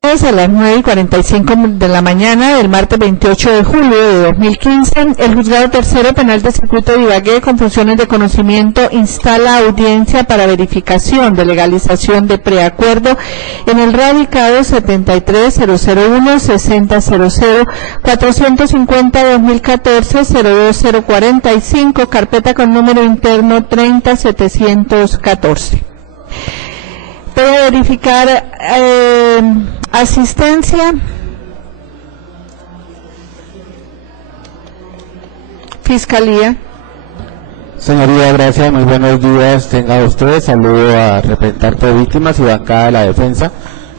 A las 9:45 de la mañana del martes 28 de julio de 2015, el Juzgado Tercero Penal de Circuito de Ibagué, con funciones de conocimiento, instala audiencia para verificación de legalización de preacuerdo en el radicado 73001-6000 450-2014-02045, carpeta con número interno 30714. Puede verificar asistencia. Fiscalía. Señoría, gracias, muy buenos días, tenga usted, saludo a representante de víctimas y bancada de la defensa.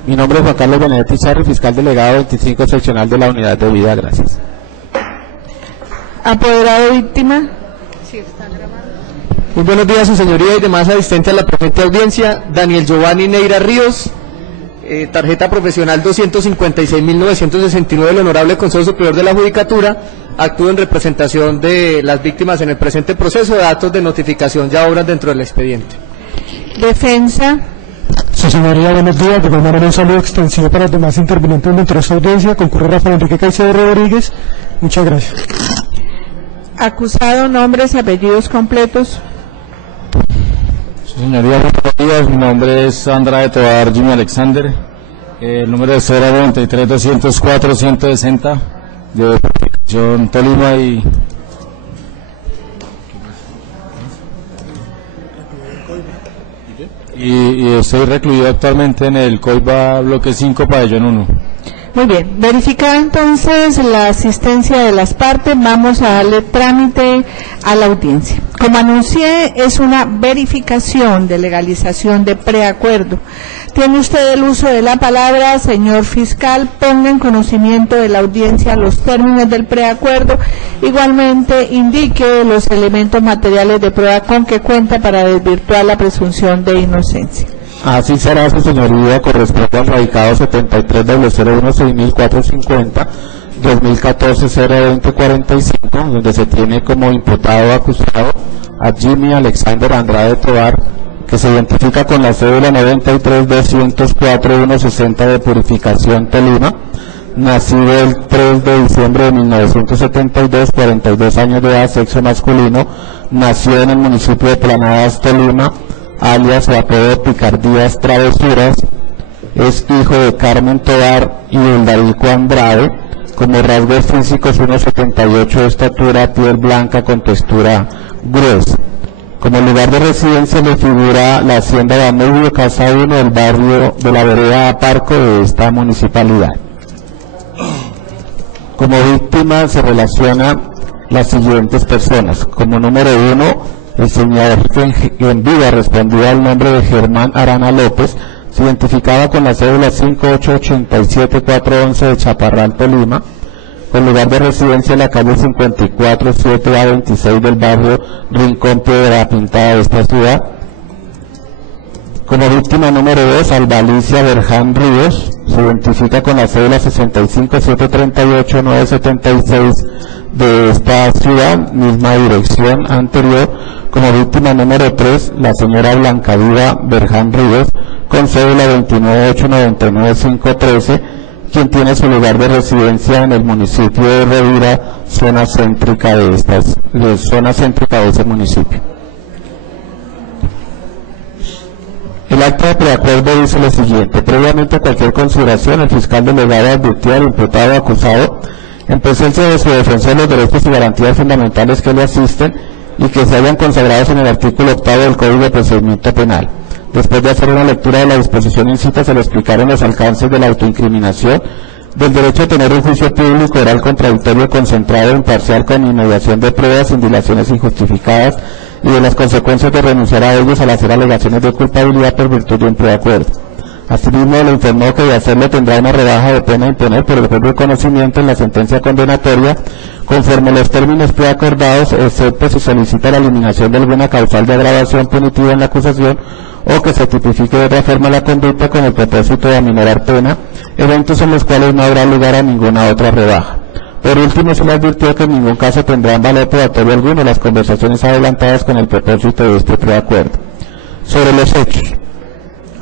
Mi nombre es Juan Carlos Benedetti Charri, fiscal delegado 25 seccional de la unidad de vida, gracias. Apoderado víctima. Sí, está grabando. Muy buenos días, su señoría y demás asistentes a la presente audiencia. Daniel Giovanni Neira Ríos, tarjeta profesional 256.969 del Honorable Consejo Superior de la Judicatura. Actúo en representación de las víctimas en el presente proceso. Datos de notificación ya obran dentro del expediente. Defensa. Su señoría, buenos días. De igual manera, un saludo extensivo para los demás intervinientes dentro de esta audiencia. Concurre Rafael Enrique Caicedo Rodríguez. Muchas gracias. Acusado, nombres, apellidos completos. Señoría, buenos días, mi nombre es Andrade Tovar Jimmy Alexander, el número es 093-204-160 de verificación Tolima y estoy recluido actualmente en el Coiba Bloque 5, Pabellón 1. Muy bien, verificar entonces la asistencia de las partes, vamos a darle trámite a la audiencia. Como anuncié, es una verificación de legalización de preacuerdo. Tiene usted el uso de la palabra, señor fiscal, ponga en conocimiento de la audiencia los términos del preacuerdo, igualmente indique los elementos materiales de prueba con que cuenta para desvirtuar la presunción de inocencia. Así será, su señoría, corresponde al radicado 73-016.450, 2014-02045, donde se tiene como imputado o acusado a Jimmy Alexander Andrade Tovar, que se identifica con la cédula 93-204-160 de Purificación Tolima, nacido el 3 de diciembre de 1972, 42 años de edad, sexo masculino, nació en el municipio de Planadas, Tolima, alias o apodo Picardías Travesuras, es hijo de Carmen Tovar y Eldarico Andrade, como rasgos físicos 1,78 de estatura, piel blanca con textura gruesa. Como lugar de residencia le figura la hacienda de Amurrio, casa 1 del barrio de la vereda Aparco de esta municipalidad. Como víctima se relaciona las siguientes personas. Como número 1, el señor en vida respondía al nombre de Germán Arana López, se identificaba con la cédula 5887411 de Chaparral, Tolima, con lugar de residencia en la calle 54 7A26 del barrio Rincón Piedra Pintada de esta ciudad. Como víctima número 2, Albalicia Berján Ríos, se identifica con la cédula 65738-976 de esta ciudad, misma dirección anterior. Como víctima número 3, la señora Blanca Viva Berján Ríos, con cédula 29899-513, quien tiene su lugar de residencia en el municipio de Revira, zona céntrica de ese municipio. El acta de preacuerdo dice lo siguiente: previamente a cualquier consideración, el fiscal delegado advirtió al imputado acusado, en presencia de su defensor, los derechos y garantías fundamentales que le asisten y que se hayan consagrados en el artículo 8 del Código de Procedimiento Penal. Después de hacer una lectura de la disposición incita, se le explicaron los alcances de la autoincriminación, del derecho a tener un juicio público, oral, contradictorio, concentrado, imparcial, con inmediación de pruebas, sin dilaciones injustificadas, y de las consecuencias de renunciar a ellos al hacer alegaciones de culpabilidad por virtud de un preacuerdo. Asimismo, le informó que de hacerlo tendrá una rebaja de pena a imponer por el propio conocimiento en la sentencia condenatoria, conforme los términos preacordados, excepto si solicita la eliminación de alguna causal de agravación punitiva en la acusación, o que se tipifique de otra forma la conducta con el propósito de aminorar pena, eventos en los cuales no habrá lugar a ninguna otra rebaja. Por último, se le advirtió que en ningún caso tendrán valor probatorio alguno las conversaciones adelantadas con el propósito de este preacuerdo. Sobre los hechos,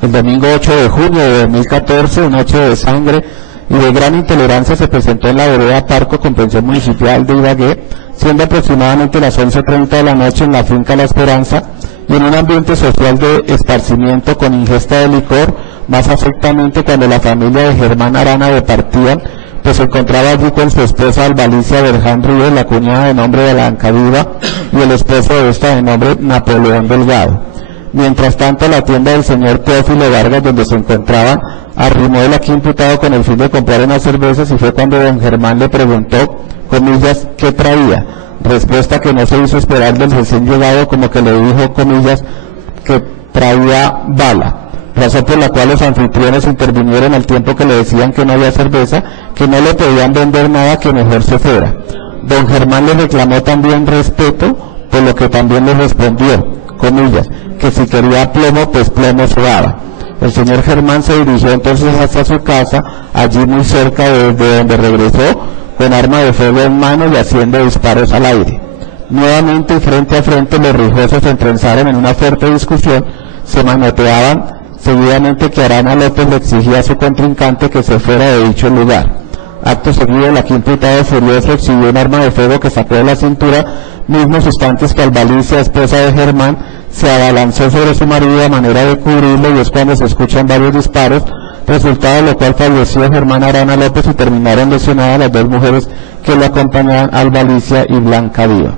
El domingo 8 de junio de 2014, un hecho de sangre y de gran intolerancia se presentó en la vereda Parco, comprensión municipal de Ibagué, siendo aproximadamente las 11:30 de la noche en la finca La Esperanza, y en un ambiente social de esparcimiento con ingesta de licor, más exactamente cuando la familia de Germán Arana de Partían, pues se encontraba allí con su esposa Albalicia Berján Ríos, la cuñada de nombre Blanca Viva, y el esposo de esta de nombre Napoleón Delgado. Mientras tanto, la tienda del señor Teófilo Vargas, donde se encontraba, arrimó el aquí imputado con el fin de comprar unas cervezas, y fue cuando don Germán le preguntó, comillas, ¿qué traía? Respuesta que no se hizo esperar del recién llegado, como que le dijo, comillas, que traía bala, razón por la cual los anfitriones intervinieron al tiempo que le decían que no había cerveza, que no le podían vender nada, que mejor se fuera. Don Germán le reclamó también respeto, por lo que también le respondió, comillas, que si quería plomo, pues plomo se daba. El señor Germán se dirigió entonces hacia su casa, allí muy cerca de donde regresó, con arma de fuego en mano y haciendo disparos al aire. Nuevamente, frente a frente, los rijosos se entrenzaron en una fuerte discusión, se manoteaban, seguidamente que Arana López le exigía a su contrincante que se fuera de dicho lugar. Acto seguido, el aquí imputado furioso exhibió un arma de fuego que sacó de la cintura, mismos instantes que Albalicia, esposa de Germán, se abalanzó sobre su marido a manera de cubrirlo, y es cuando se escuchan varios disparos, resultado de lo cual falleció Germán Arana López y terminaron lesionadas las dos mujeres que lo acompañaban, Albalicia y Blanca Viva.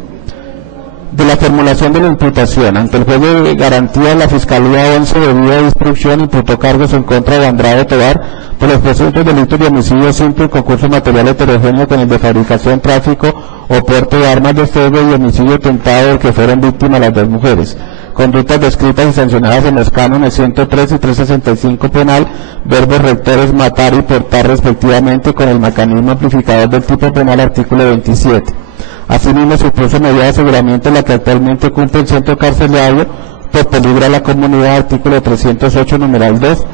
De la formulación de la imputación, ante el juez de garantía, la Fiscalía 11 de vía de instrucción imputó cargos en contra de Andrade Tovar por los presuntos delitos de homicidio simple, concurso material heterogéneo con el de fabricación, tráfico o porte de armas de fuego, y homicidio tentado del que fueron víctimas las dos mujeres. Conductas descritas y sancionadas en los cánones 103 y 365 penal, verbos rectores matar y portar respectivamente, con el mecanismo amplificador del tipo penal artículo 27. Asimismo, se puso medida de aseguramiento en la que actualmente cumple el centro carcelario por peligro a la comunidad, artículo 308 numeral 2,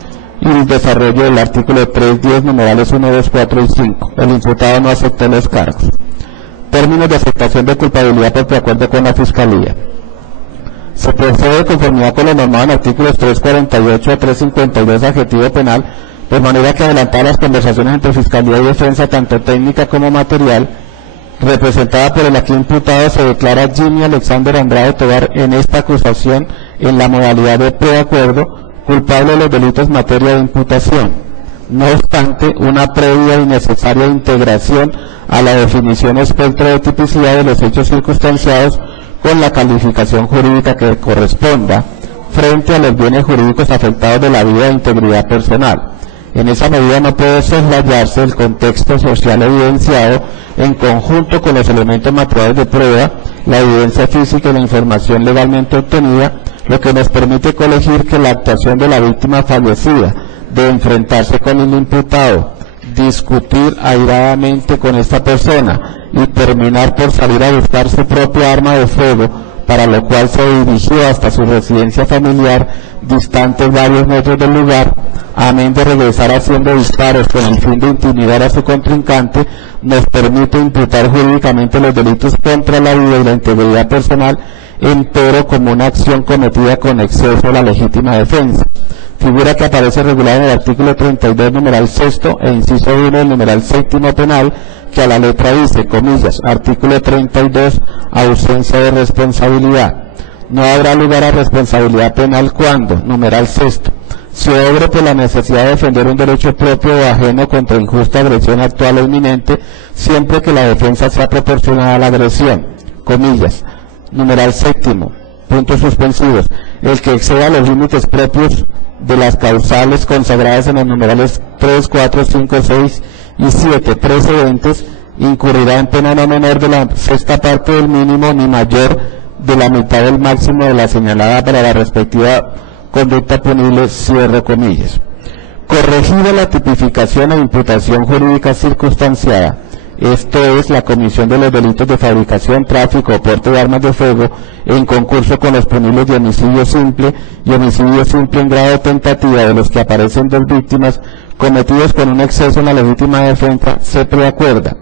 y el desarrollo del artículo 310 numerales 1, 2, 4 y 5. El imputado no aceptó los cargos. Términos de aceptación de culpabilidad por preacuerdo con la Fiscalía. Se procede de conformidad con lo normado en artículos 348 a 352 adjetivo penal, de manera que adelantar las conversaciones entre Fiscalía y Defensa, tanto técnica como material, representada por el aquí imputado, se declara Jimmy Alexander Andrade Tovar en esta acusación en la modalidad de preacuerdo, culpable de los delitos en materia de imputación. No obstante, una previa y necesaria integración a la definición espectro de tipicidad de los hechos circunstanciados con la calificación jurídica que corresponda frente a los bienes jurídicos afectados de la vida e integridad personal. En esa medida no puede soslayarse el contexto social evidenciado en conjunto con los elementos materiales de prueba, la evidencia física y la información legalmente obtenida, lo que nos permite colegir que la actuación de la víctima fallecida de enfrentarse con el imputado, discutir airadamente con esta persona y terminar por salir a buscar su propia arma de fuego, para lo cual se dirigió hasta su residencia familiar, distante varios metros del lugar, amén de regresar haciendo disparos con el fin de intimidar a su contrincante, nos permite imputar jurídicamente los delitos contra la vida y la integridad personal, entero como una acción cometida con exceso a la legítima defensa. Figura que aparece regulada en el artículo 32, numeral 6 e inciso 1 del numeral 7 penal, que a la letra dice, comillas, artículo 32, ausencia de responsabilidad. No habrá lugar a responsabilidad penal cuando, numeral 6, se obre por la necesidad de defender un derecho propio o ajeno contra injusta agresión actual o inminente, siempre que la defensa sea proporcionada a la agresión, comillas, numeral 7, puntos suspensivos, el que exceda los límites propios de las causales consagradas en los numerales 3, 4, 5, 6 y 7 precedentes, incurrirá en pena no menor de la sexta parte del mínimo ni mayor de la mitad del máximo de la señalada para la respectiva conducta punible, cierre comillas. Corregida la tipificación e imputación jurídica circunstanciada, esto es la comisión de los delitos de fabricación, tráfico o porte de armas de fuego en concurso con los punibles de homicidio simple y homicidio simple en grado de tentativa, de los que aparecen dos víctimas cometidos con un exceso en la legítima defensa, se preacuerda,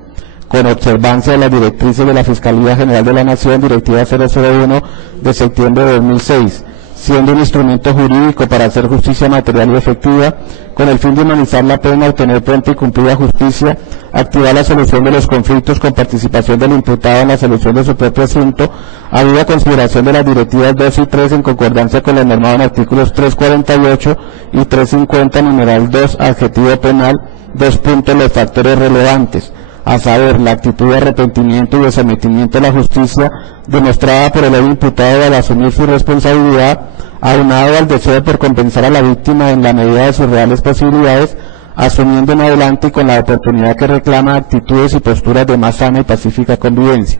con observancia de las directrices de la Fiscalía General de la Nación, Directiva 001 de septiembre de 2006, siendo un instrumento jurídico para hacer justicia material y efectiva, con el fin de humanizar la pena, obtener pronta y cumplida justicia, activar la solución de los conflictos con participación del imputado en la solución de su propio asunto, habida consideración de las directivas 2 y 3 en concordancia con lo normado en artículos 348 y 350, numeral 2, adjetivo penal, 2 puntos, los factores relevantes, a saber, la actitud de arrepentimiento y de sometimiento a la justicia demostrada por el imputado al asumir su responsabilidad, aunado al deseo por compensar a la víctima en la medida de sus reales posibilidades, asumiendo en adelante y con la oportunidad que reclama actitudes y posturas de más sana y pacífica convivencia.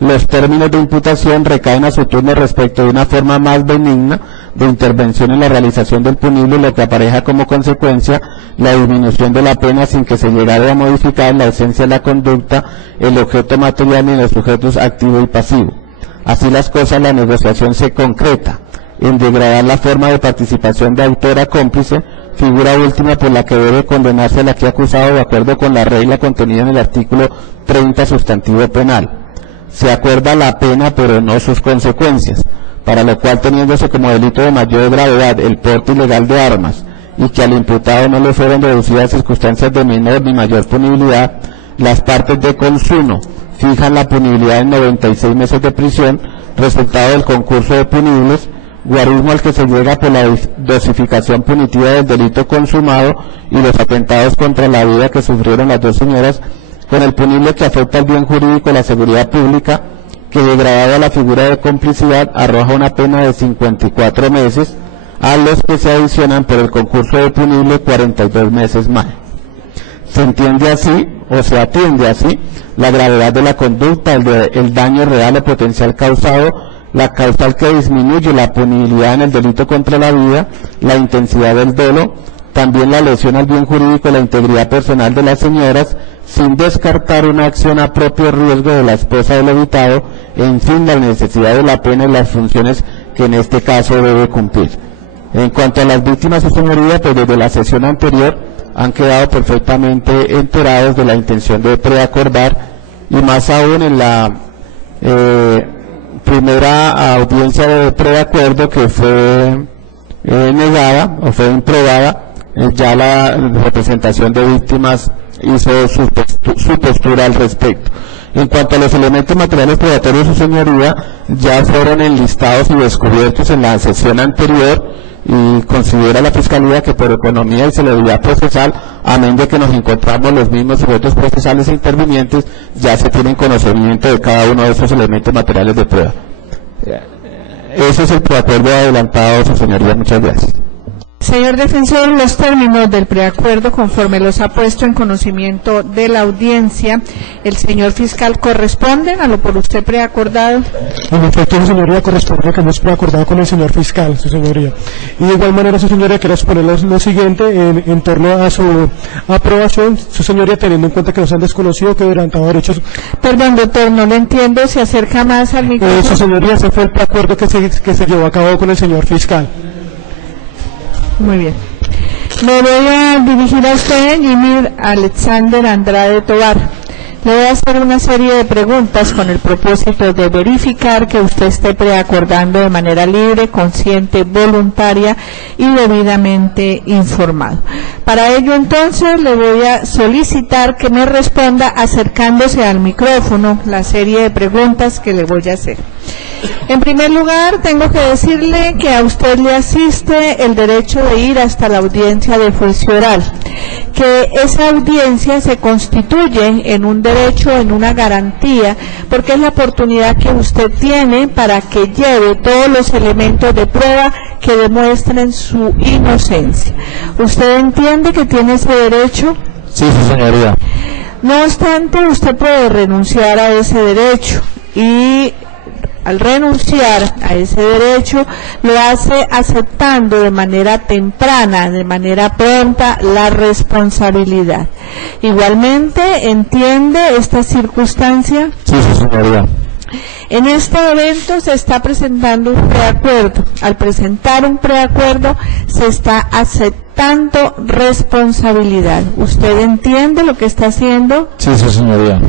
Los términos de imputación recaen a su turno respecto de una forma más benigna de intervención en la realización del punible, lo que apareja como consecuencia la disminución de la pena sin que se llegara a modificar en la esencia de la conducta, el objeto material ni los sujetos activo y pasivo. Así las cosas, la negociación se concreta en degradar la forma de participación de autor a cómplice, figura última por la que debe condenarse el aquí acusado de acuerdo con la regla contenida en el artículo 30 sustantivo penal. Se acuerda la pena pero no sus consecuencias, para lo cual, teniéndose como delito de mayor gravedad el porte ilegal de armas y que al imputado no le fueron deducidas circunstancias de menor ni mayor punibilidad, las partes de consumo fijan la punibilidad en 96 meses de prisión, resultado del concurso de punibles, guarismo al que se llega por la dosificación punitiva del delito consumado y los atentados contra la vida que sufrieron las dos señoras, con el punible que afecta al bien jurídico de la seguridad pública, que degradado a la figura de complicidad arroja una pena de 54 meses, a los que se adicionan por el concurso de punible 42 meses más. Se entiende así, o se atiende así, la gravedad de la conducta, el daño real o potencial causado, la causal que disminuye la punibilidad en el delito contra la vida, la intensidad del dolo, también la lesión al bien jurídico y la integridad personal de las señoras, sin descartar una acción a propio riesgo de la esposa del evitado, en fin, la necesidad de la pena y las funciones que en este caso debe cumplir. En cuanto a las víctimas, su señoría, pues desde la sesión anterior han quedado perfectamente enterados de la intención de preacordar, y más aún en la primera audiencia de preacuerdo que fue negada o fue improbada, ya la representación de víctimas hizo su postura al respecto. En cuanto a los elementos materiales probatorios, su señoría, ya fueron enlistados y descubiertos en la sesión anterior, y considera la Fiscalía que por economía y celeridad procesal, amén de que nos encontramos los mismos sujetos procesales e intervinientes, ya se tienen conocimiento de cada uno de esos elementos materiales de prueba. Ese es el preacuerdo adelantado, su señoría. Muchas gracias. Señor defensor, los términos del preacuerdo, conforme los ha puesto en conocimiento de la audiencia el señor fiscal, ¿corresponden a lo por usted preacordado? En efecto, su señoría, corresponde a que hemos preacordado con el señor fiscal, su señoría. Y de igual manera, su señoría, quiero exponer lo siguiente en torno a su aprobación, su señoría, teniendo en cuenta que nos han desconocido que adelantado derechos. Perdón, doctor, no lo entiendo, se acerca más al micrófono. Su señoría, ese fue el preacuerdo que se llevó a cabo con el señor fiscal. Muy bien. Me voy a dirigir a usted, Jimmy Alexander Andrade Tovar. Le voy a hacer una serie de preguntas con el propósito de verificar que usted esté preacordando de manera libre, consciente, voluntaria y debidamente informado. Para ello, entonces, le voy a solicitar que me responda acercándose al micrófono la serie de preguntas que le voy a hacer. En primer lugar, tengo que decirle que a usted le asiste el derecho de ir hasta la audiencia de juicio oral, que esa audiencia se constituye en un derecho, en una garantía, porque es la oportunidad que usted tiene para que lleve todos los elementos de prueba que demuestren su inocencia. ¿Usted entiende que tiene ese derecho? Sí, su señoría. No obstante, usted puede renunciar a ese derecho, y al renunciar a ese derecho lo hace aceptando de manera temprana, de manera pronta, la responsabilidad. Igualmente, ¿entiende esta circunstancia? Sí, su señoría. En este evento se está presentando un preacuerdo. Al presentar un preacuerdo se está aceptando tanto responsabilidad. ¿Usted entiende lo que está haciendo? Sí, su señoría.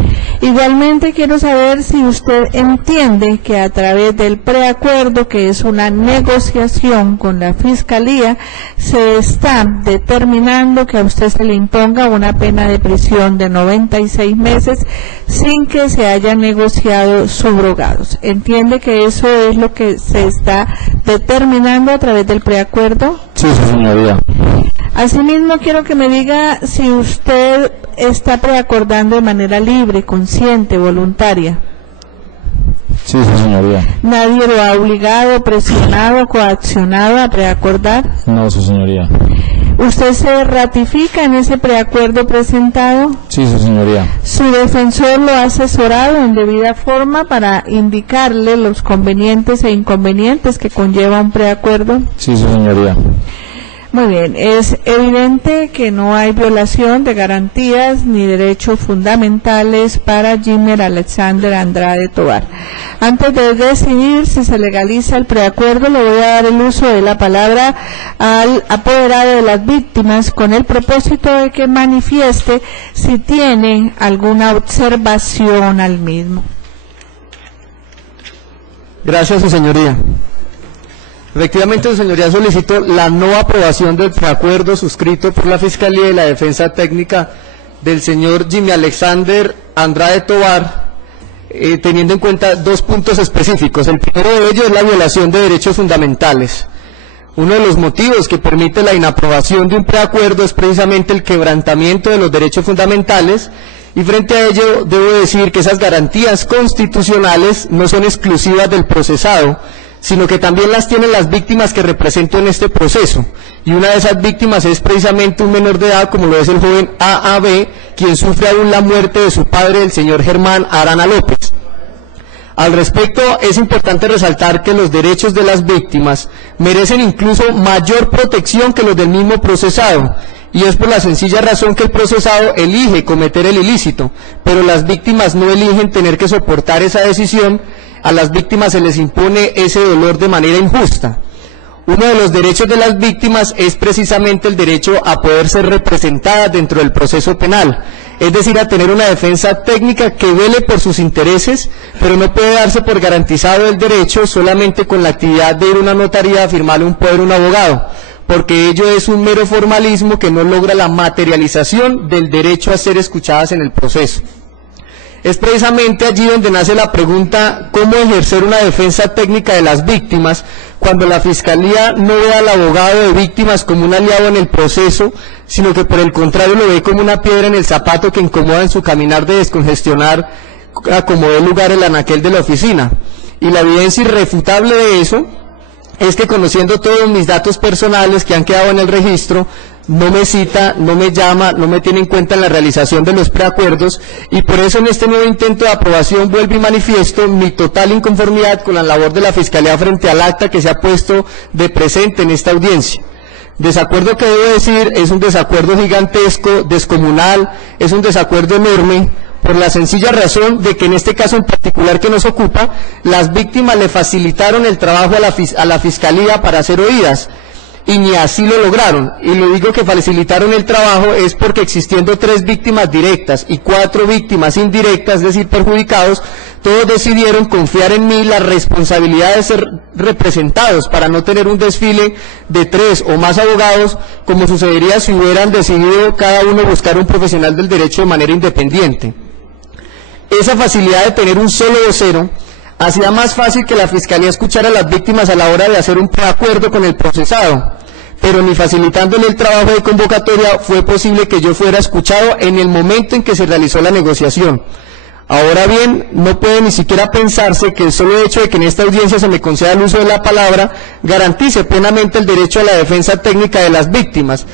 Igualmente quiero saber si usted entiende que a través del preacuerdo, que es una negociación con la Fiscalía, se está determinando que a usted se le imponga una pena de prisión de 96 meses sin que se haya negociado subrogados. ¿Entiende que eso es lo que se está determinando a través del preacuerdo? Sí, su señoría. Asimismo, quiero que me diga si usted está preacordando de manera libre, consciente, voluntaria. Sí, su señoría. ¿Nadie lo ha obligado, presionado, coaccionado a preacordar? No, su señoría. ¿Usted se ratifica en ese preacuerdo presentado? Sí, su señoría. ¿Su defensor lo ha asesorado en debida forma para indicarle los convenientes e inconvenientes que conlleva un preacuerdo? Sí, su señoría. Muy bien, es evidente que no hay violación de garantías ni derechos fundamentales para Jimmer Alexander Andrade Tovar. Antes de decidir si se legaliza el preacuerdo, le voy a dar el uso de la palabra al apoderado de las víctimas con el propósito de que manifieste si tiene alguna observación al mismo. Gracias, su señoría. Efectivamente, su señoría, solicito la no aprobación del preacuerdo suscrito por la Fiscalía y la Defensa Técnica del señor Jimmy Alexander Andrade Tovar, teniendo en cuenta dos puntos específicos. El primero de ellos es la violación de derechos fundamentales. Uno de los motivos que permite la inaprobación de un preacuerdo es precisamente el quebrantamiento de los derechos fundamentales, y frente a ello debo decir que esas garantías constitucionales no son exclusivas del procesado, sino que también las tienen las víctimas que represento en este proceso, y una de esas víctimas es precisamente un menor de edad, como lo es el joven A.A.B., quien sufre aún la muerte de su padre, el señor Germán Arana López. Al respecto, es importante resaltar que los derechos de las víctimas merecen incluso mayor protección que los del mismo procesado, y es por la sencilla razón que el procesado elige cometer el ilícito, pero las víctimas no eligen tener que soportar esa decisión. A las víctimas se les impone ese dolor de manera injusta. Uno de los derechos de las víctimas es precisamente el derecho a poder ser representadas dentro del proceso penal, es decir, a tener una defensa técnica que vele por sus intereses, pero no puede darse por garantizado el derecho solamente con la actividad de ir a una notaría a firmarle un poder a un abogado, porque ello es un mero formalismo que no logra la materialización del derecho a ser escuchadas en el proceso. Es precisamente allí donde nace la pregunta: ¿cómo ejercer una defensa técnica de las víctimas cuando la Fiscalía no ve al abogado de víctimas como un aliado en el proceso, sino que por el contrario lo ve como una piedra en el zapato que incomoda en su caminar de descongestionar a como dé lugar el anaquel de la oficina? Y la evidencia irrefutable de eso es que, conociendo todos mis datos personales que han quedado en el registro, no me cita, no me llama, no me tiene en cuenta en la realización de los preacuerdos, y por eso en este nuevo intento de aprobación vuelvo y manifiesto mi total inconformidad con la labor de la Fiscalía frente al acta que se ha puesto de presente en esta audiencia. Desacuerdo que debo decir es un desacuerdo gigantesco, descomunal, es un desacuerdo enorme, por la sencilla razón de que en este caso en particular que nos ocupa, las víctimas le facilitaron el trabajo a la Fiscalía para ser oídas, y ni así lo lograron. Y lo digo que facilitaron el trabajo es porque, existiendo 3 víctimas directas y 4 víctimas indirectas, es decir, perjudicados, todos decidieron confiar en mí la responsabilidad de ser representados para no tener un desfile de 3 o más abogados, como sucedería si hubieran decidido cada uno buscar un profesional del derecho de manera independiente. Esa facilidad de tener un solo vocero hacía más fácil que la Fiscalía escuchara a las víctimas a la hora de hacer un preacuerdo con el procesado, pero ni facilitándole el trabajo de convocatoria fue posible que yo fuera escuchado en el momento en que se realizó la negociación. Ahora bien, no puede ni siquiera pensarse que el solo hecho de que en esta audiencia se me conceda el uso de la palabra garantice plenamente el derecho a la defensa técnica de las víctimas,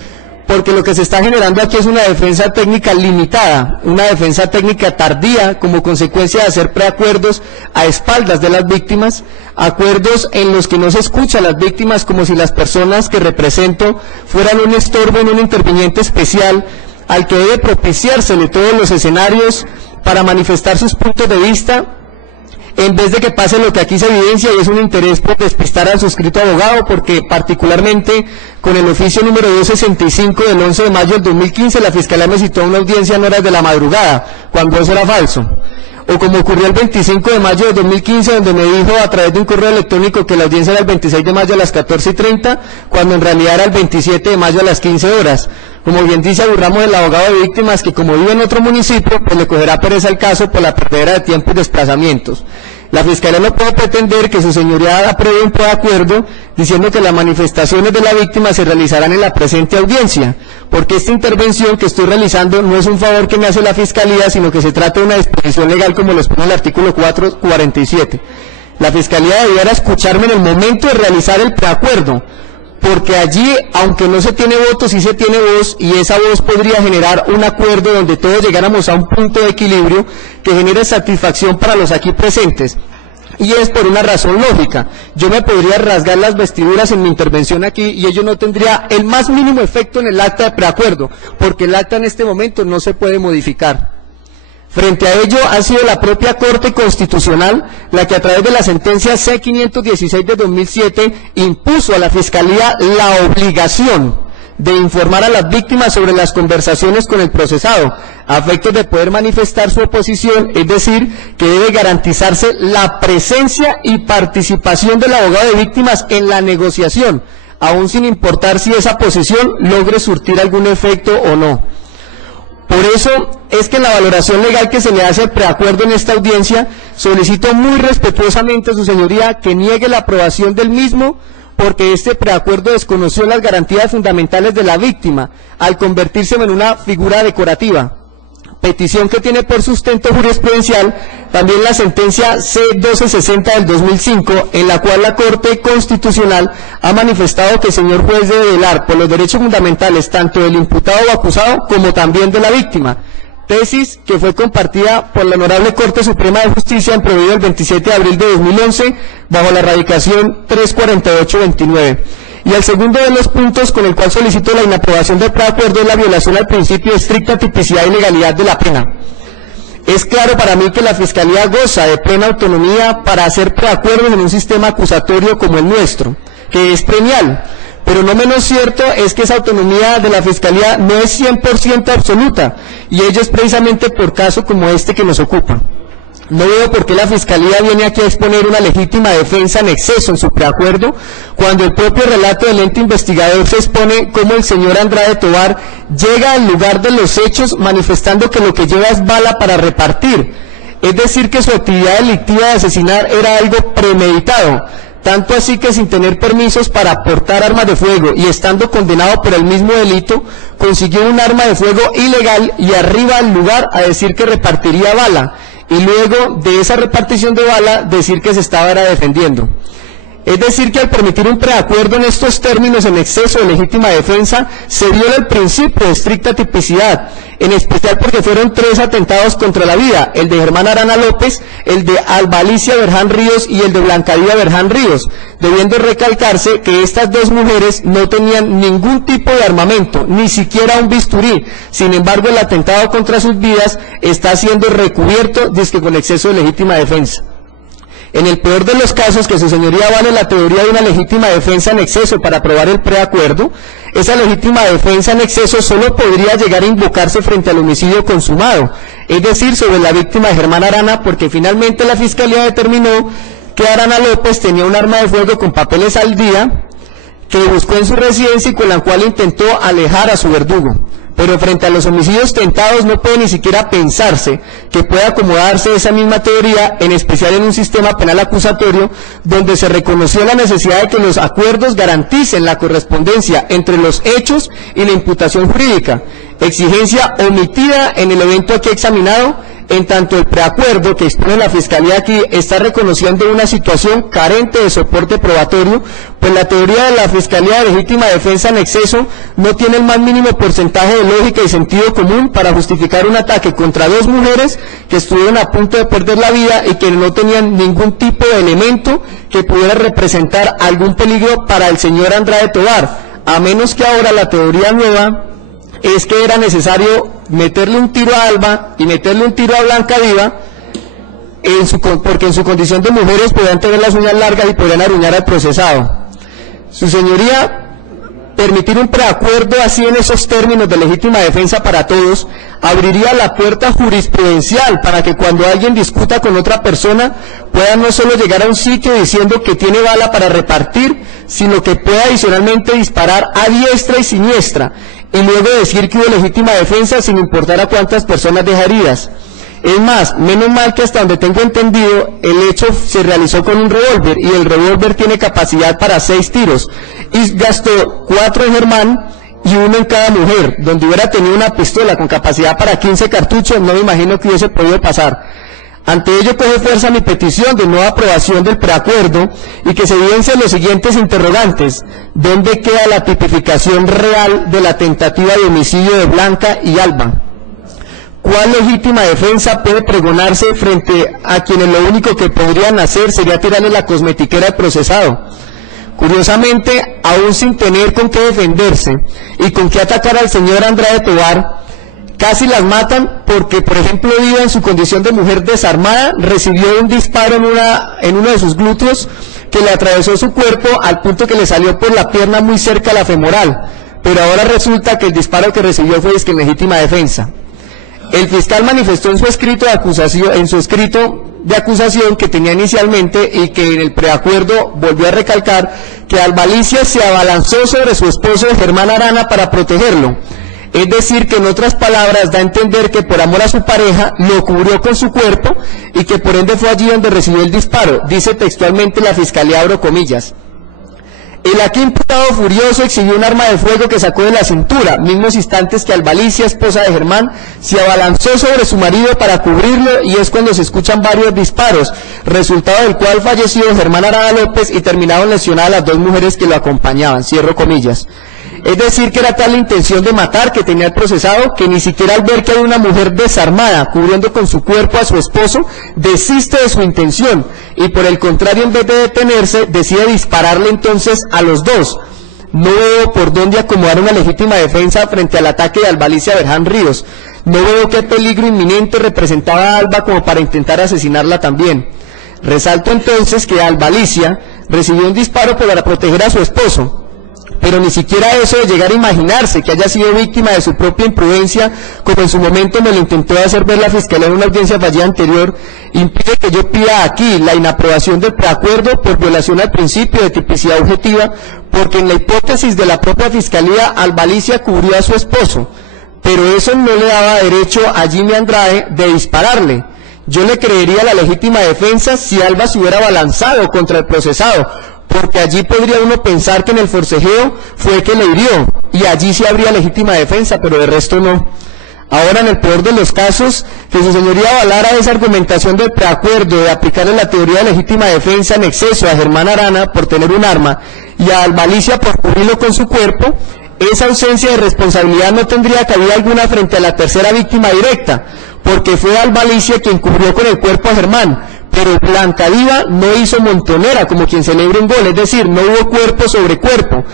porque lo que se está generando aquí es una defensa técnica limitada, una defensa técnica tardía como consecuencia de hacer preacuerdos a espaldas de las víctimas, acuerdos en los que no se escucha a las víctimas como si las personas que represento fueran un estorbo en un interviniente especial al que debe propiciársele todos los escenarios para manifestar sus puntos de vista, en vez de que pase lo que aquí se evidencia, y es un interés por despistar al suscrito abogado, porque particularmente con el oficio número 265 del 11 de mayo del 2015, la Fiscalía me citó a una audiencia en horas de la madrugada, cuando eso era falso. O como ocurrió el 25 de mayo de 2015, donde me dijo a través de un correo electrónico que la audiencia era el 26 de mayo a las 14:30, cuando en realidad era el 27 de mayo a las 15 horas. Como bien dice, aburramos el abogado de víctimas que, como vive en otro municipio, pues le cogerá pereza el caso por la perdedera de tiempo y desplazamientos. La Fiscalía no puede pretender que su señoría apruebe un preacuerdo diciendo que las manifestaciones de la víctima se realizarán en la presente audiencia, porque esta intervención que estoy realizando no es un favor que me hace la Fiscalía, sino que se trata de una disposición legal como lo expone el artículo 447. La Fiscalía debiera escucharme en el momento de realizar el preacuerdo, porque allí, aunque no se tiene voto, sí se tiene voz, y esa voz podría generar un acuerdo donde todos llegáramos a un punto de equilibrio que genere satisfacción para los aquí presentes. Y es por una razón lógica. Yo me podría rasgar las vestiduras en mi intervención aquí y ello no tendría el más mínimo efecto en el acta de preacuerdo, porque el acta en este momento no se puede modificar. Frente a ello, ha sido la propia Corte Constitucional la que, a través de la sentencia C-516 de 2007, impuso a la Fiscalía la obligación de informar a las víctimas sobre las conversaciones con el procesado, a efectos de poder manifestar su oposición, es decir, que debe garantizarse la presencia y participación del abogado de víctimas en la negociación, aun sin importar si esa posición logre surtir algún efecto o no. Por eso es que en la valoración legal que se le hace al preacuerdo en esta audiencia, solicito muy respetuosamente a su señoría que niegue la aprobación del mismo, porque este preacuerdo desconoció las garantías fundamentales de la víctima al convertirse en una figura decorativa. Petición que tiene por sustento jurisprudencial también la sentencia C-1260 del 2005, en la cual la Corte Constitucional ha manifestado que el señor juez debe velar por los derechos fundamentales tanto del imputado o acusado como también de la víctima, tesis que fue compartida por la Honorable Corte Suprema de Justicia en proveído el 27 de abril de 2011 bajo la radicación 34829. Y el segundo de los puntos con el cual solicito la inaprobación del preacuerdo es la violación al principio de estricta tipicidad y legalidad de la pena. Es claro para mí que la Fiscalía goza de plena autonomía para hacer preacuerdos en un sistema acusatorio como el nuestro, que es premial, pero no menos cierto es que esa autonomía de la Fiscalía no es 100% absoluta, y ello es precisamente por caso como este que nos ocupa. No veo por qué la Fiscalía viene aquí a exponer una legítima defensa en exceso en su preacuerdo, cuando el propio relato del ente investigador se expone cómo el señor Andrade Tovar llega al lugar de los hechos manifestando que lo que lleva es bala para repartir, es decir, que su actividad delictiva de asesinar era algo premeditado, tanto así que sin tener permisos para portar armas de fuego y estando condenado por el mismo delito, consiguió un arma de fuego ilegal y arriba al lugar a decir que repartiría bala, y luego de esa repartición de bala decir que se estaba defendiendo. Es decir, que al permitir un preacuerdo en estos términos en exceso de legítima defensa, se viola el principio de estricta tipicidad, en especial porque fueron 3 atentados contra la vida, el de Germán Arana López, el de Alba Alicia Berján Ríos y el de Blancadía Berján Ríos, debiendo recalcarse que estas 2 mujeres no tenían ningún tipo de armamento, ni siquiera un bisturí. Sin embargo, el atentado contra sus vidas está siendo recubierto dizque con exceso de legítima defensa. En el peor de los casos, que su señoría vale la teoría de una legítima defensa en exceso para aprobar el preacuerdo, esa legítima defensa en exceso solo podría llegar a invocarse frente al homicidio consumado, es decir, sobre la víctima de Germán Arana, porque finalmente la Fiscalía determinó que Arana López tenía un arma de fuego con papeles al día, que buscó en su residencia y con la cual intentó alejar a su verdugo. Pero frente a los homicidios tentados no puede ni siquiera pensarse que pueda acomodarse esa misma teoría, en especial en un sistema penal acusatorio donde se reconoció la necesidad de que los acuerdos garanticen la correspondencia entre los hechos y la imputación jurídica, exigencia omitida en el evento aquí examinado, en tanto el preacuerdo que expone la Fiscalía aquí está reconociendo una situación carente de soporte probatorio, pues la teoría de la Fiscalía de legítima defensa en exceso no tiene el más mínimo porcentaje de lógica y sentido común para justificar un ataque contra 2 mujeres que estuvieron a punto de perder la vida y que no tenían ningún tipo de elemento que pudiera representar algún peligro para el señor Andrade Tovar, a menos que ahora la teoría nueva es que era necesario meterle un tiro a Alba y meterle un tiro a Blancadía porque en su condición de mujeres podrían tener las uñas largas y podrían arruinar al procesado. Su señoría, permitir un preacuerdo así en esos términos de legítima defensa para todos abriría la puerta jurisprudencial para que cuando alguien discuta con otra persona pueda no solo llegar a un sitio diciendo que tiene bala para repartir, sino que pueda adicionalmente disparar a diestra y siniestra y luego decir que hubo legítima defensa sin importar a cuántas personas deja heridas. Es más, menos mal que hasta donde tengo entendido, el hecho se realizó con un revólver y el revólver tiene capacidad para 6 tiros y gastó 4 en Germán y 1 en cada mujer. Donde hubiera tenido una pistola con capacidad para 15 cartuchos, no me imagino que hubiese podido pasar. Ante ello coge fuerza mi petición de no aprobación del preacuerdo y que se evidencien los siguientes interrogantes. ¿Dónde queda la tipificación real de la tentativa de homicidio de Blanca y Alba? ¿Cuál legítima defensa puede pregonarse frente a quienes lo único que podrían hacer sería tirarle la cosmetiquera al procesado? Curiosamente, aún sin tener con qué defenderse y con qué atacar al señor Andrade Tovar, casi las matan porque, por ejemplo, Diva, en su condición de mujer desarmada, recibió un disparo en uno de sus glúteos que le atravesó su cuerpo al punto que le salió por la pierna muy cerca a la femoral, pero ahora resulta que el disparo que recibió fue en legítima defensa. El fiscal manifestó en su escrito de acusación que tenía inicialmente y que en el preacuerdo volvió a recalcar que Alba Alicia se abalanzó sobre su esposo Germán Arana para protegerlo. Es decir, que en otras palabras da a entender que por amor a su pareja lo cubrió con su cuerpo y que por ende fue allí donde recibió el disparo, dice textualmente la fiscalía, abro comillas. El aquí imputado furioso exhibió un arma de fuego que sacó de la cintura, mismos instantes que Alba Alicia, esposa de Germán, se abalanzó sobre su marido para cubrirlo y es cuando se escuchan varios disparos, resultado del cual falleció Germán Arana López y terminaron lesionadas las 2 mujeres que lo acompañaban, cierro comillas. Es decir, que era tal la intención de matar que tenía el procesado que ni siquiera al ver que hay una mujer desarmada cubriendo con su cuerpo a su esposo, desiste de su intención y por el contrario, en vez de detenerse, decide dispararle entonces a los 2. No veo por dónde acomodar una legítima defensa frente al ataque de Alba Alicia Berján Ríos. No veo qué peligro inminente representaba a Alba como para intentar asesinarla también. Resalto entonces que Alba Alicia recibió un disparo para proteger a su esposo, pero ni siquiera eso de llegar a imaginarse que haya sido víctima de su propia imprudencia, como en su momento me lo intentó hacer ver la Fiscalía en una audiencia fallida anterior, impide que yo pida aquí la inaprobación del preacuerdo por violación al principio de tipicidad objetiva, porque en la hipótesis de la propia Fiscalía, Alba Alicia cubrió a su esposo, pero eso no le daba derecho a Jimmy Andrade de dispararle. Yo le creería la legítima defensa si Alba se hubiera abalanzado contra el procesado, porque allí podría uno pensar que en el forcejeo fue que le hirió, y allí sí habría legítima defensa, pero de resto no. Ahora, en el peor de los casos, que su señoría avalara esa argumentación del preacuerdo de aplicarle la teoría de legítima defensa en exceso a Germán Arana por tener un arma y a Alba Alicia por cubrirlo con su cuerpo, esa ausencia de responsabilidad no tendría cabida alguna frente a la tercera víctima directa, porque fue Alba Alicia quien cubrió con el cuerpo a Germán, pero Blanca Diva no hizo montonera como quien celebra un gol, es decir, no hubo cuerpo sobre cuerpo,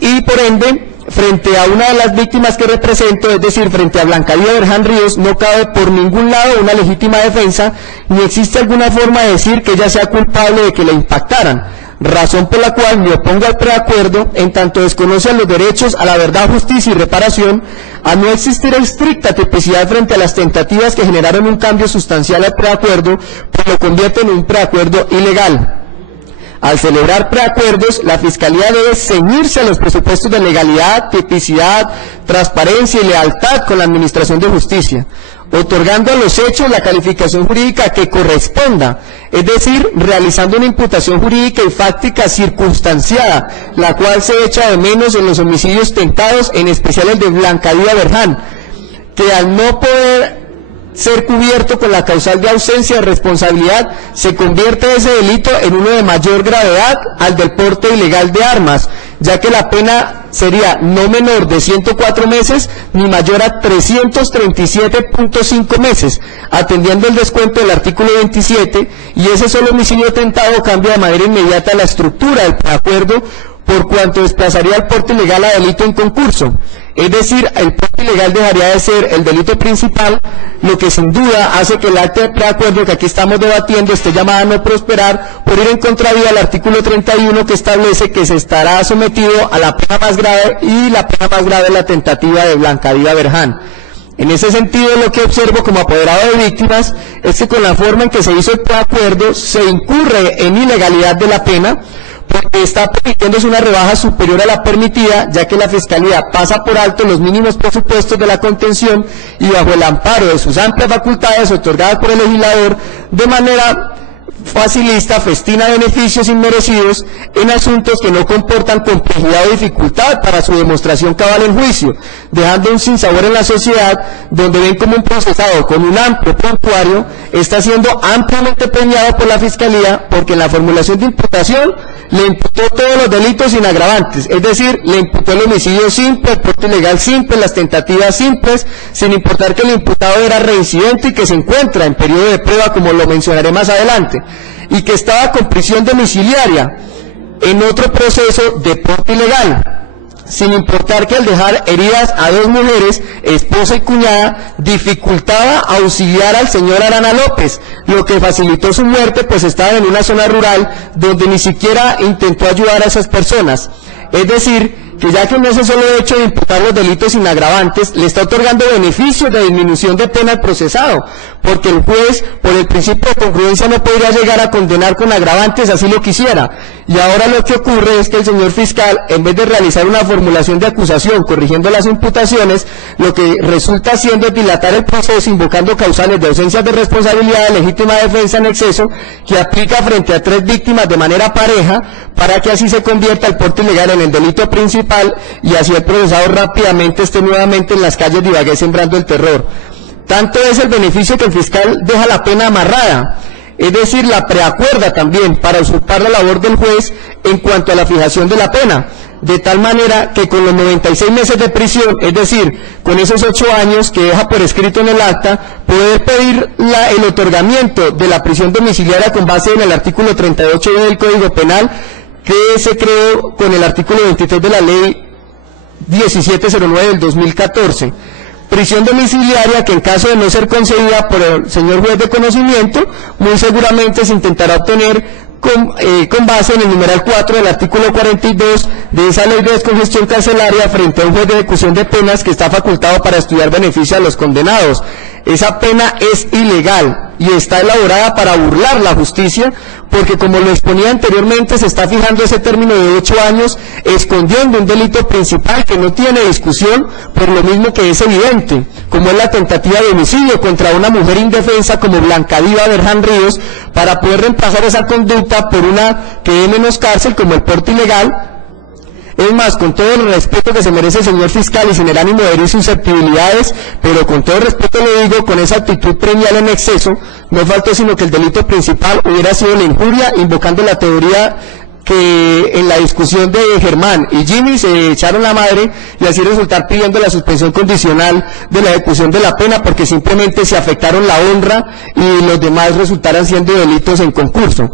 y por ende, frente a una de las víctimas que represento, es decir, frente a Blanca Diva Berján Ríos, no cabe por ningún lado una legítima defensa, ni existe alguna forma de decir que ella sea culpable de que le impactaran, razón por la cual me opongo al preacuerdo, en tanto desconoce los derechos a la verdad, justicia y reparación, a no existir estricta tipicidad frente a las tentativas que generaron un cambio sustancial al preacuerdo, pues lo convierte en un preacuerdo ilegal. Al celebrar preacuerdos, la Fiscalía debe ceñirse a los presupuestos de legalidad, tipicidad, transparencia y lealtad con la Administración de Justicia, otorgando a los hechos la calificación jurídica que corresponda, es decir, realizando una imputación jurídica y fáctica circunstanciada, la cual se echa de menos en los homicidios tentados, en especial el de Blanca Diva Berján, que al no poder ser cubierto con la causal de ausencia de responsabilidad, se convierte ese delito en uno de mayor gravedad al del porte ilegal de armas, ya que la pena sería no menor de 104 meses ni mayor a 337.5 meses, atendiendo el descuento del artículo 27, y ese solo homicidio tentado cambia de manera inmediata la estructura del preacuerdo, por cuanto desplazaría el porte ilegal a delito en concurso. Es decir, el porte ilegal dejaría de ser el delito principal, lo que sin duda hace que el acta de preacuerdo que aquí estamos debatiendo esté llamada a no prosperar por ir en contravía al artículo 31, que establece que se estará sometido a la pena más grave, y la pena más grave es la tentativa de Blanca Diva Berján. En ese sentido, lo que observo como apoderado de víctimas es que con la forma en que se hizo el preacuerdo se incurre en ilegalidad de la pena, porque está permitiéndose una rebaja superior a la permitida, ya que la Fiscalía pasa por alto los mínimos presupuestos de la contención y bajo el amparo de sus amplias facultades otorgadas por el legislador, de manera facilista, festina beneficios inmerecidos en asuntos que no comportan complejidad o dificultad para su demostración cabal en juicio, dejando un sinsabor en la sociedad, donde ven como un procesado con un amplio prontuario está siendo ampliamente premiado por la Fiscalía, porque en la formulación de imputación le imputó todos los delitos sin agravantes, es decir, le imputó el homicidio simple, el porte ilegal simple, las tentativas simples, sin importar que el imputado era reincidente y que se encuentra en periodo de prueba, como lo mencionaré más adelante, y que estaba con prisión domiciliaria en otro proceso de porte ilegal, sin importar que al dejar heridas a dos mujeres, esposa y cuñada, dificultaba auxiliar al señor Arana López, lo que facilitó su muerte, pues estaba en una zona rural donde ni siquiera intentó ayudar a esas personas. Es decir, que ya que en ese solo hecho de imputar los delitos sin agravantes, le está otorgando beneficios de disminución de pena al procesado, porque el juez, por el principio de congruencia, no podría llegar a condenar con agravantes así lo quisiera. Y ahora lo que ocurre es que el señor fiscal, en vez de realizar una formulación de acusación corrigiendo las imputaciones, lo que resulta haciendo es dilatar el proceso, invocando causales de ausencia de responsabilidad de legítima defensa en exceso, que aplica frente a 3 víctimas de manera pareja, para que así se convierta el porte ilegal en el delito principal, y así el procesado rápidamente esté nuevamente en las calles de Ibagué sembrando el terror. Tanto es el beneficio que el fiscal deja la pena amarrada, es decir, la preacuerda también para usurpar la labor del juez en cuanto a la fijación de la pena, de tal manera que con los 96 meses de prisión, es decir, con esos 8 años que deja por escrito en el acta, poder pedir el otorgamiento de la prisión domiciliaria con base en el artículo 38 del Código Penal, que se creó con el artículo 23 de la ley 1709 del 2014. Prisión domiciliaria que, en caso de no ser concedida por el señor juez de conocimiento, muy seguramente se intentará obtener con base en el numeral 4 del artículo 42 de esa ley de descongestión carcelaria frente a un juez de ejecución de penas que está facultado para estudiar beneficio a los condenados. Esa pena es ilegal y está elaborada para burlar la justicia, porque, como lo exponía anteriormente, se está fijando ese término de 8 años, escondiendo un delito principal que no tiene discusión, por lo mismo que es evidente, como es la tentativa de homicidio contra una mujer indefensa como Blanca Diva Berján Ríos, para poder reemplazar esa conducta por una que dé menos cárcel, como el porte ilegal. Es más, con todo el respeto que se merece el señor fiscal y sin el ánimo de herir susceptibilidades, pero con todo el respeto lo digo, con esa actitud premial en exceso, no faltó sino que el delito principal hubiera sido la injuria, invocando la teoría que en la discusión de Germán y Jimmy se echaron la madre, y así resultar pidiendo la suspensión condicional de la ejecución de la pena, porque simplemente se afectaron la honra y los demás resultaran siendo delitos en concurso.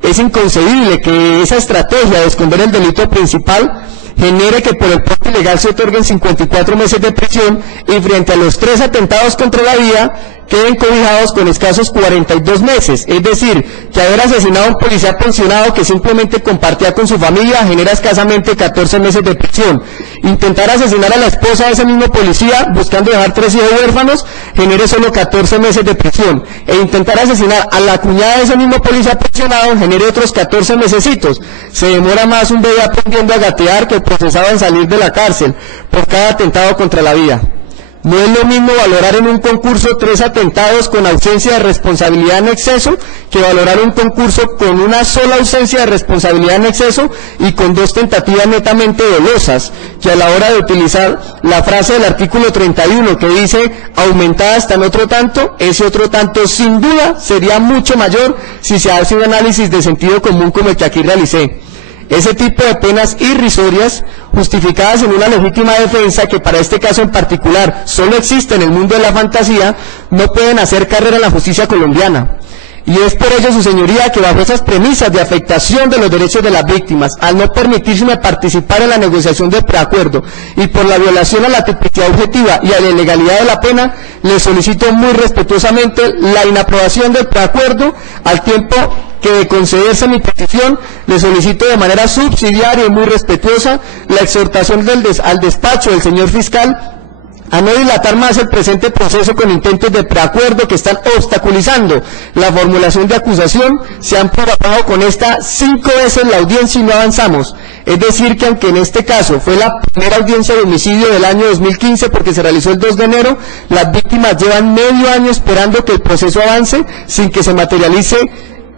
Es inconcebible que esa estrategia de esconder el delito principal genere que por el porte ilegal se otorguen 54 meses de prisión, y frente a los 3 atentados contra la vida queden cobijados con escasos 42 meses. Es decir, que haber asesinado a un policía pensionado que simplemente compartía con su familia genera escasamente 14 meses de prisión. Intentar asesinar a la esposa de ese mismo policía buscando dejar 3 hijos huérfanos genere solo 14 meses de prisión. E intentar asesinar a la cuñada de ese mismo policía pensionado genere otros 14 mesecitos. Se demora más un bebé aprendiendo a gatear que el procesado en salir de la cárcel por cada atentado contra la vida. No es lo mismo valorar en un concurso 3 atentados con ausencia de responsabilidad en exceso que valorar un concurso con una sola ausencia de responsabilidad en exceso y con 2 tentativas netamente dolosas, que a la hora de utilizar la frase del artículo 31 que dice aumentada hasta en otro tanto, ese otro tanto sin duda sería mucho mayor si se hace un análisis de sentido común como el que aquí realicé. Ese tipo de penas irrisorias, justificadas en una legítima defensa que para este caso en particular solo existe en el mundo de la fantasía, no pueden hacer carrera en la justicia colombiana. Y es por ello, su señoría, que bajo esas premisas de afectación de los derechos de las víctimas, al no permitírseme participar en la negociación del preacuerdo y por la violación a la tipicidad objetiva y a la ilegalidad de la pena, le solicito muy respetuosamente la inaprobación del preacuerdo. Al tiempo que de concederse mi petición, le solicito de manera subsidiaria y muy respetuosa la exhortación al despacho del señor fiscal a no dilatar más el presente proceso con intentos de preacuerdo que están obstaculizando la formulación de acusación. Se han programado con esta 5 veces la audiencia y no avanzamos. Es decir, que aunque en este caso fue la primera audiencia de homicidio del año 2015 porque se realizó el 2 de enero, las víctimas llevan medio año esperando que el proceso avance sin que se materialice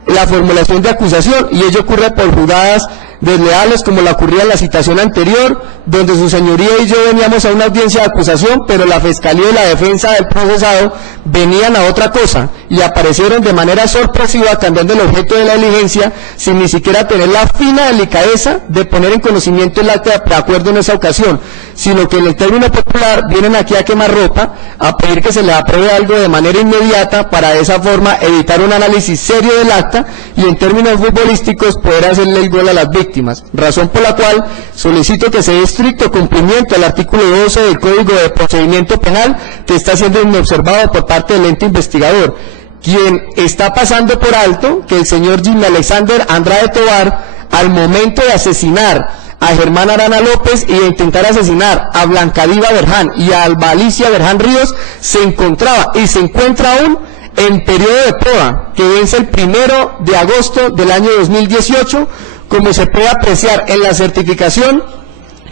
la formulación de acusación, y ello ocurre por jugadas desleales como la ocurría en la citación anterior, donde su señoría y yo veníamos a una audiencia de acusación, pero la fiscalía y la defensa del procesado venían a otra cosa y aparecieron de manera sorpresiva cambiando el objeto de la diligencia sin ni siquiera tener la fina delicadeza de poner en conocimiento el acta de preacuerdo en esa ocasión, sino que en el término popular vienen aquí a quemar ropa, a pedir que se le apruebe algo de manera inmediata para de esa forma evitar un análisis serio del acta y en términos futbolísticos poder hacerle el gol a las víctimas, razón por la cual solicito que se dé estricto cumplimiento al artículo 12 del Código de Procedimiento Penal, que está siendo inobservado por parte del ente investigador, quien está pasando por alto que el señor Jimmy Alexander Andrade Tovar, al momento de asesinar a Germán Arana López y de intentar asesinar a Blanca Diva Berján y a Alba Alicia Berján Ríos, se encontraba y se encuentra aún en periodo de prueba, que vence el 1 de agosto del año 2018, como se puede apreciar en la certificación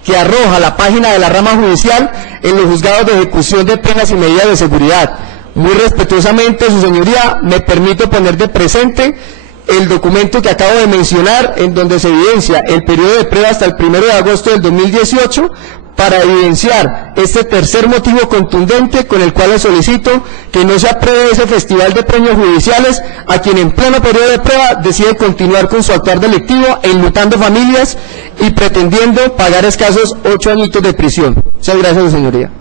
que arroja la página de la rama judicial en los juzgados de ejecución de penas y medidas de seguridad. Muy respetuosamente, su señoría, me permito poner de presente el documento que acabo de mencionar, en donde se evidencia el periodo de prueba hasta el 1 de agosto del 2018, para evidenciar este tercer motivo contundente con el cual le solicito que no se apruebe ese festival de premios judiciales a quien en pleno periodo de prueba decide continuar con su actuar delictivo, enlutando familias y pretendiendo pagar escasos 8 añitos de prisión. Muchas gracias, su señoría.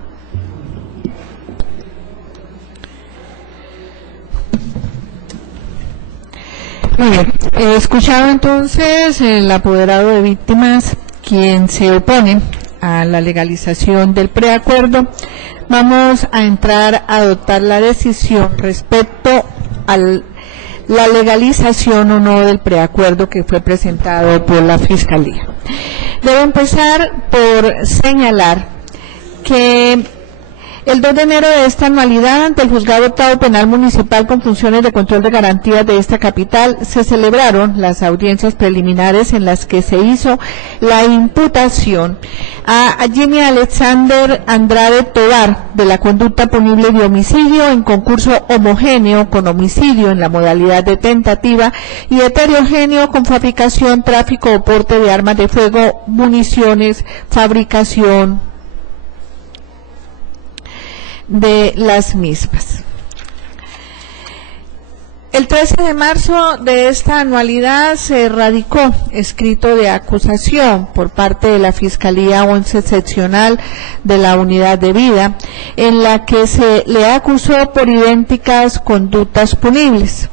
Muy bien, he escuchado entonces el apoderado de víctimas, quien se opone a la legalización del preacuerdo. Vamos a entrar a adoptar la decisión respecto a la legalización o no del preacuerdo que fue presentado por la Fiscalía. Debo empezar por señalar que el 2 de enero de esta anualidad, ante el Juzgado Octavo Penal Municipal con funciones de control de garantías de esta capital, se celebraron las audiencias preliminares en las que se hizo la imputación a Jimmy Alexander Andrade Tovar de la conducta punible de homicidio en concurso homogéneo con homicidio en la modalidad de tentativa y heterogéneo con fabricación, tráfico o porte de armas de fuego, municiones, fabricación de las mismas. El 13 de marzo de esta anualidad se radicó escrito de acusación por parte de la Fiscalía 11 Seccional de la Unidad de Vida, en la que se le acusó por idénticas conductas punibles.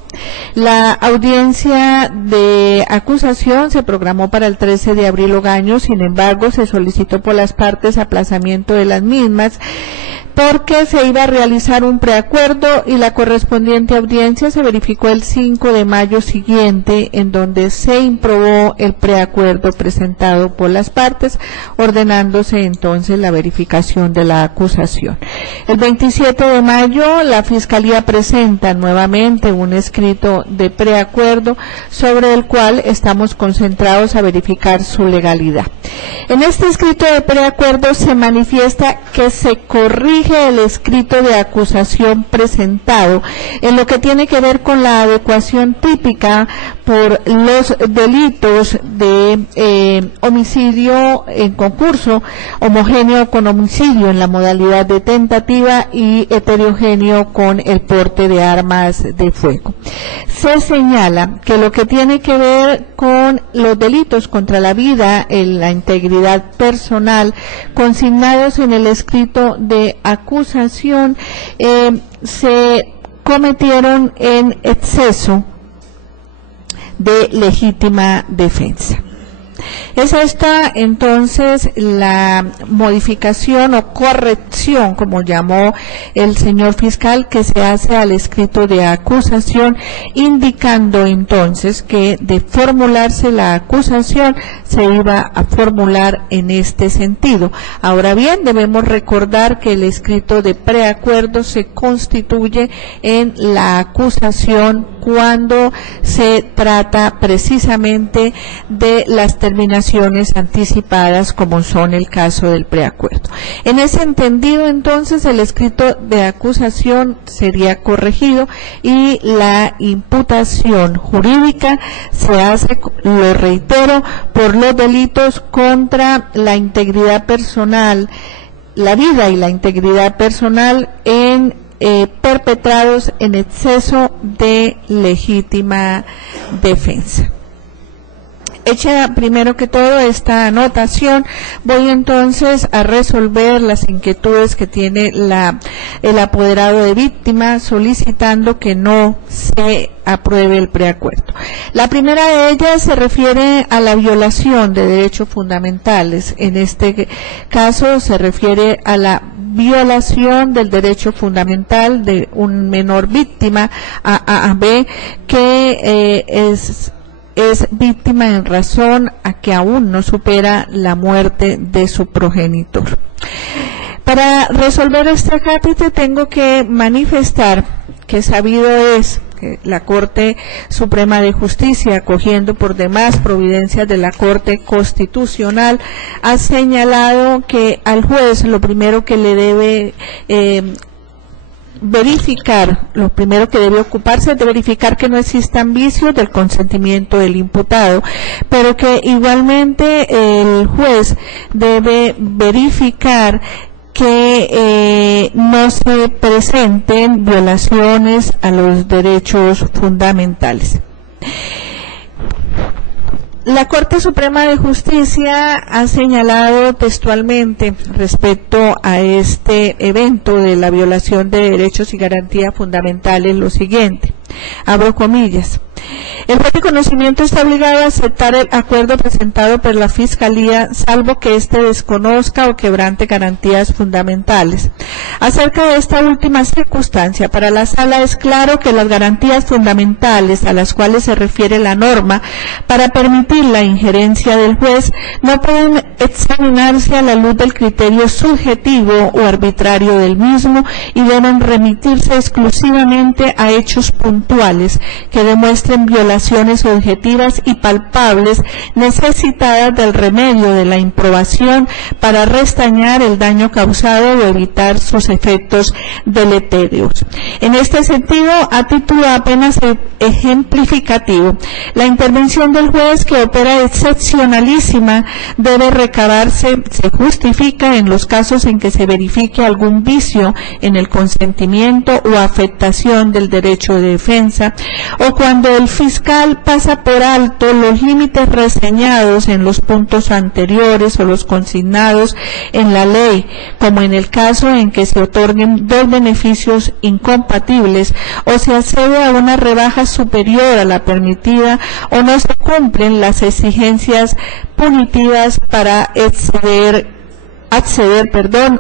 La audiencia de acusación se programó para el 13 de abril Ogaño, sin embargo se solicitó por las partes aplazamiento de las mismas porque se iba a realizar un preacuerdo y la correspondiente audiencia se verificó el 5 de mayo siguiente, en donde se improbó el preacuerdo presentado por las partes, ordenándose entonces la verificación de la acusación. El 27 de mayo la Fiscalía presenta nuevamente un escrito de preacuerdo sobre el cual estamos concentrados a verificar su legalidad. En este escrito de preacuerdo se manifiesta que se corrige el escrito de acusación presentado en lo que tiene que ver con la adecuación típica por los delitos de homicidio en concurso, homogéneo con homicidio en la modalidad de tentativa y heterogéneo con el porte de armas de fuego. Se señala que lo que tiene que ver con los delitos contra la vida, en la integridad personal, consignados en el escrito de acusación, se cometieron en exceso de legítima defensa. Es esta entonces la modificación o corrección, como llamó el señor fiscal, que se hace al escrito de acusación, indicando entonces que de formularse la acusación se iba a formular en este sentido. Ahora bien, debemos recordar que el escrito de preacuerdo se constituye en la acusación cuando se trata precisamente de las terminaciones anticipadas, como son el caso del preacuerdo. En ese entendido, entonces, el escrito de acusación sería corregido y la imputación jurídica se hace, lo reitero, por los delitos contra la integridad personal, la vida y la integridad personal perpetrados en exceso de legítima defensa. Hecha primero que todo esta anotación, voy entonces a resolver las inquietudes que tiene el apoderado de víctima, solicitando que no se apruebe el preacuerdo. La primera de ellas se refiere a la violación de derechos fundamentales. En este caso se refiere a la violación del derecho fundamental de un menor víctima, A.B., que es víctima en razón a que aún no supera la muerte de su progenitor. Para resolver este capítulo tengo que manifestar que sabido es que la Corte Suprema de Justicia, acogiendo por demás providencias de la Corte Constitucional, ha señalado que al juez lo primero que le debe verificar, lo primero que debe ocuparse es de verificar que no existan vicios del consentimiento del imputado, pero que igualmente el juez debe verificar que no se presenten violaciones a los derechos fundamentales. La Corte Suprema de Justicia ha señalado textualmente respecto a este evento de la violación de derechos y garantías fundamentales lo siguiente, abro comillas: el juez de conocimiento está obligado a aceptar el acuerdo presentado por la Fiscalía, salvo que éste desconozca o quebrante garantías fundamentales. Acerca de esta última circunstancia, para la Sala es claro que las garantías fundamentales a las cuales se refiere la norma para permitir la injerencia del juez no pueden examinarse a la luz del criterio subjetivo o arbitrario del mismo y deben remitirse exclusivamente a hechos puntuales que demuestren violaciones objetivas y palpables necesitadas del remedio de la improbación para restañar el daño causado o evitar sus efectos deleterios. En este sentido, a título apenas ejemplificativo, la intervención del juez, que opera excepcionalísima, debe recabarse, se justifica en los casos en que se verifique algún vicio en el consentimiento o afectación del derecho de defensa, o cuando el fiscal pasa por alto los límites reseñados en los puntos anteriores o los consignados en la ley, como en el caso en que se otorguen dos beneficios incompatibles o se accede a una rebaja superior a la permitida o no se cumplen las exigencias punitivas para acceder a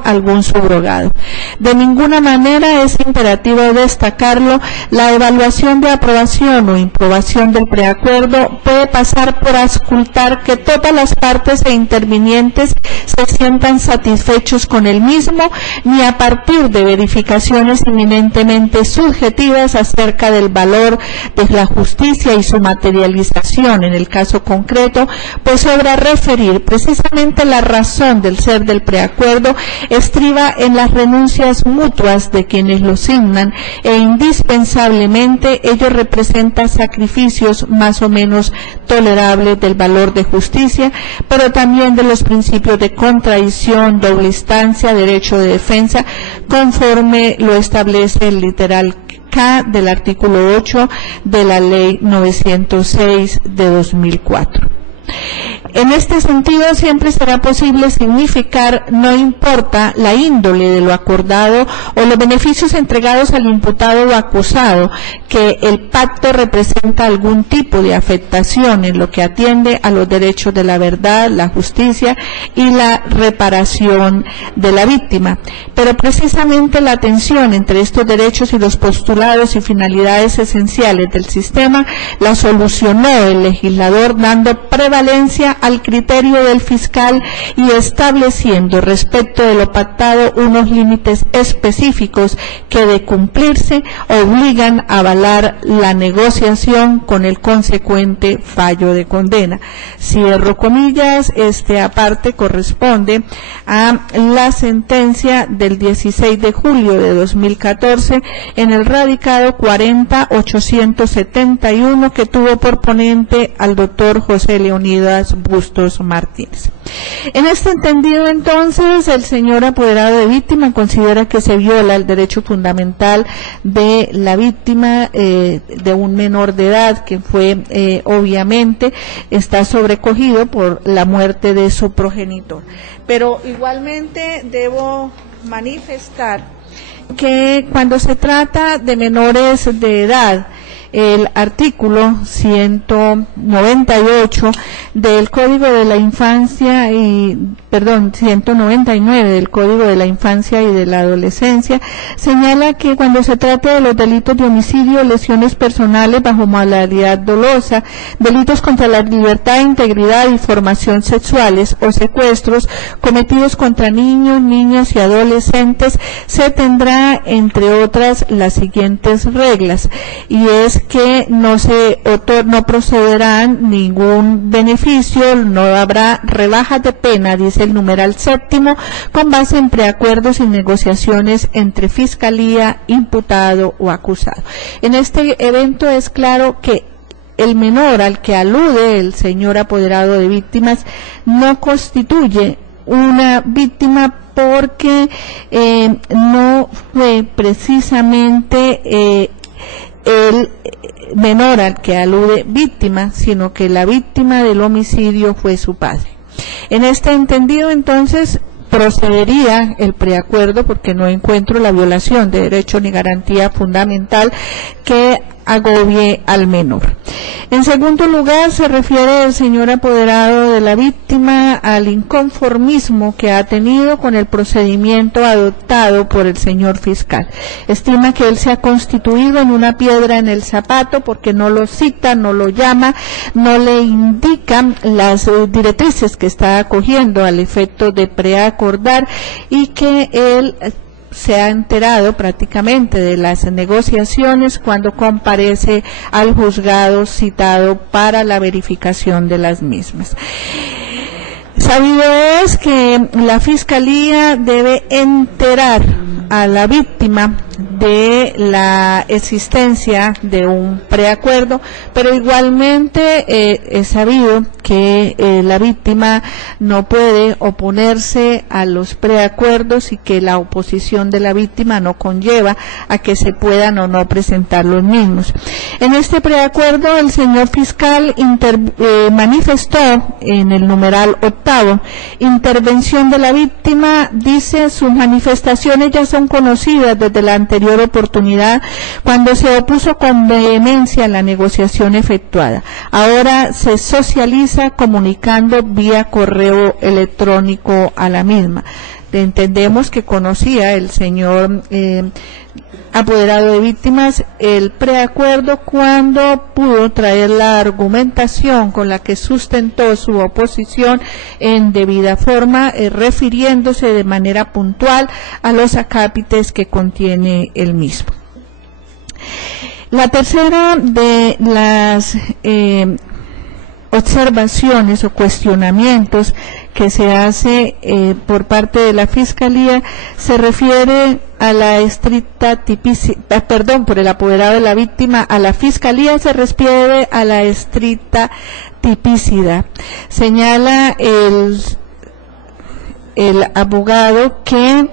algún subrogado. De ninguna manera es imperativo destacarlo, la evaluación de aprobación o improbación del preacuerdo puede pasar por auscultar que todas las partes e intervinientes se sientan satisfechos con el mismo, ni a partir de verificaciones eminentemente subjetivas acerca del valor de la justicia y su materialización en el caso concreto, pues sobra referir precisamente la razón del ser del preacuerdo estriba en las renuncias mutuas de quienes lo signan e indispensablemente ello representa sacrificios más o menos tolerables del valor de justicia, pero también de los principios de contradicción, doble instancia, derecho de defensa, conforme lo establece el literal K del artículo 8 de la Ley 906 de 2004. En este sentido, siempre será posible significar, no importa la índole de lo acordado o los beneficios entregados al imputado o acusado, que el pacto representa algún tipo de afectación en lo que atiende a los derechos de la verdad, la justicia y la reparación de la víctima. Pero precisamente la tensión entre estos derechos y los postulados y finalidades esenciales del sistema la solucionó el legislador dando prevalencia al criterio del fiscal y estableciendo respecto de lo pactado unos límites específicos que, de cumplirse, obligan a avalar la negociación con el consecuente fallo de condena. Cierro comillas. Este aparte corresponde a la sentencia del 16 de julio de 2014 en el radicado 40-871 que tuvo por ponente al doctor José Leonidas Bustos Martínez. En este entendido, entonces, el señor apoderado de víctima considera que se viola el derecho fundamental de la víctima, de un menor de edad que fue, obviamente, está sobrecogido por la muerte de su progenitor. Pero igualmente debo manifestar que cuando se trata de menores de edad, el artículo 198 del Código de la Infancia 199 del Código de la Infancia y de la Adolescencia señala que cuando se trata de los delitos de homicidio, lesiones personales bajo modalidad dolosa, delitos contra la libertad, integridad y formación sexuales o secuestros cometidos contra niños, niñas y adolescentes, se tendrá, entre otras, las siguientes reglas, y es que no procederán ningún beneficio, no habrá rebajas de pena, dice el numeral séptimo, con base en preacuerdos y negociaciones entre fiscalía, imputado o acusado. En este evento es claro que el menor al que alude el señor apoderado de víctimas no constituye una víctima porque no fue precisamente el menor al que alude víctima, sino que la víctima del homicidio fue su padre. En este entendido, entonces, procedería el preacuerdo porque no encuentro la violación de derecho ni garantía fundamental que agobie al menor. En segundo lugar, se refiere el señor apoderado de la víctima al inconformismo que ha tenido con el procedimiento adoptado por el señor fiscal. Estima que él se ha constituido en una piedra en el zapato porque no lo cita, no lo llama, no le indican las directrices que está acogiendo al efecto de preacordar, y que él se ha enterado prácticamente de las negociaciones cuando comparece al juzgado citado para la verificación de las mismas. Sabido es que la Fiscalía debe enterar a la víctima de la existencia de un preacuerdo, pero igualmente es sabido que la víctima no puede oponerse a los preacuerdos y que la oposición de la víctima no conlleva a que se puedan o no presentar los mismos. En este preacuerdo, el señor fiscal manifestó en el numeral octavo, intervención de la víctima, dice: sus manifestaciones ya son conocidas desde la anterior oportunidad cuando se opuso con vehemencia a la negociación efectuada. Ahora se socializa comunicando vía correo electrónico a la misma. Entendemos que conocía el señor apoderado de víctimas el preacuerdo cuando pudo traer la argumentación con la que sustentó su oposición en debida forma, refiriéndose de manera puntual a los acápites que contiene el mismo. La tercera de las observaciones o cuestionamientos que se hace por parte de la Fiscalía se refiere a la estricta tipicidad, por el apoderado de la víctima, a la Fiscalía se refiere a la estricta tipicidad. Señala el abogado que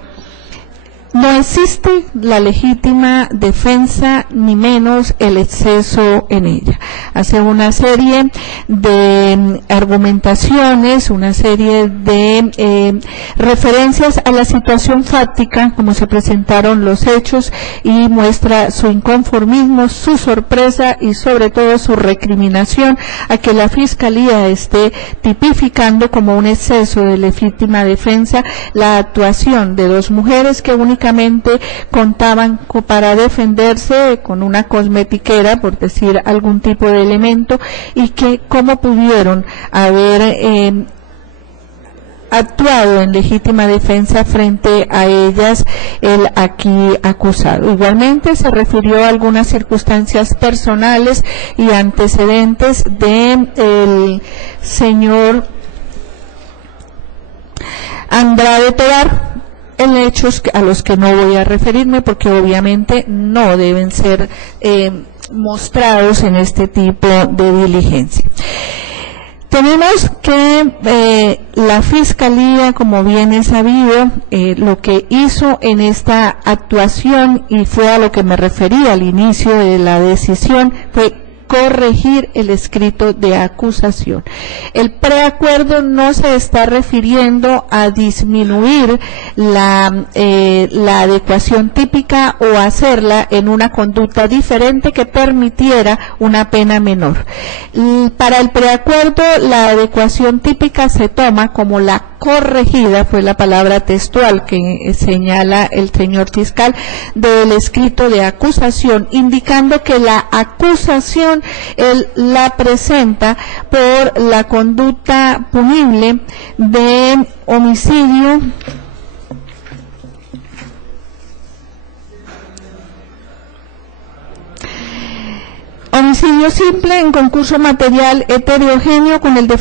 no existe la legítima defensa, ni menos el exceso en ella. Hace una serie de argumentaciones, una serie de referencias a la situación fáctica, como se presentaron los hechos, y muestra su inconformismo, su sorpresa y sobre todo su recriminación a que la Fiscalía esté tipificando como un exceso de legítima defensa la actuación de dos mujeres que únicamente contaban para defenderse con una cosmetiquera, por decir algún tipo de elemento, y que cómo pudieron haber actuado en legítima defensa frente a ellas el aquí acusado. Igualmente se refirió a algunas circunstancias personales y antecedentes del señor Andrade Tovar, en hechos a los que no voy a referirme porque obviamente no deben ser mostrados en este tipo de diligencia. Tenemos que la Fiscalía, como bien es sabido, lo que hizo en esta actuación, y fue a lo que me refería al inicio de la decisión, fue corregir el escrito de acusación. El preacuerdo no se está refiriendo a disminuir la adecuación típica o hacerla en una conducta diferente que permitiera una pena menor. Para el preacuerdo, la adecuación típica se toma como la corregida, fue la palabra textual que señala el señor fiscal, del escrito de acusación, indicando que la acusación él la presenta por la conducta punible de homicidio simple en concurso material heterogéneo con el de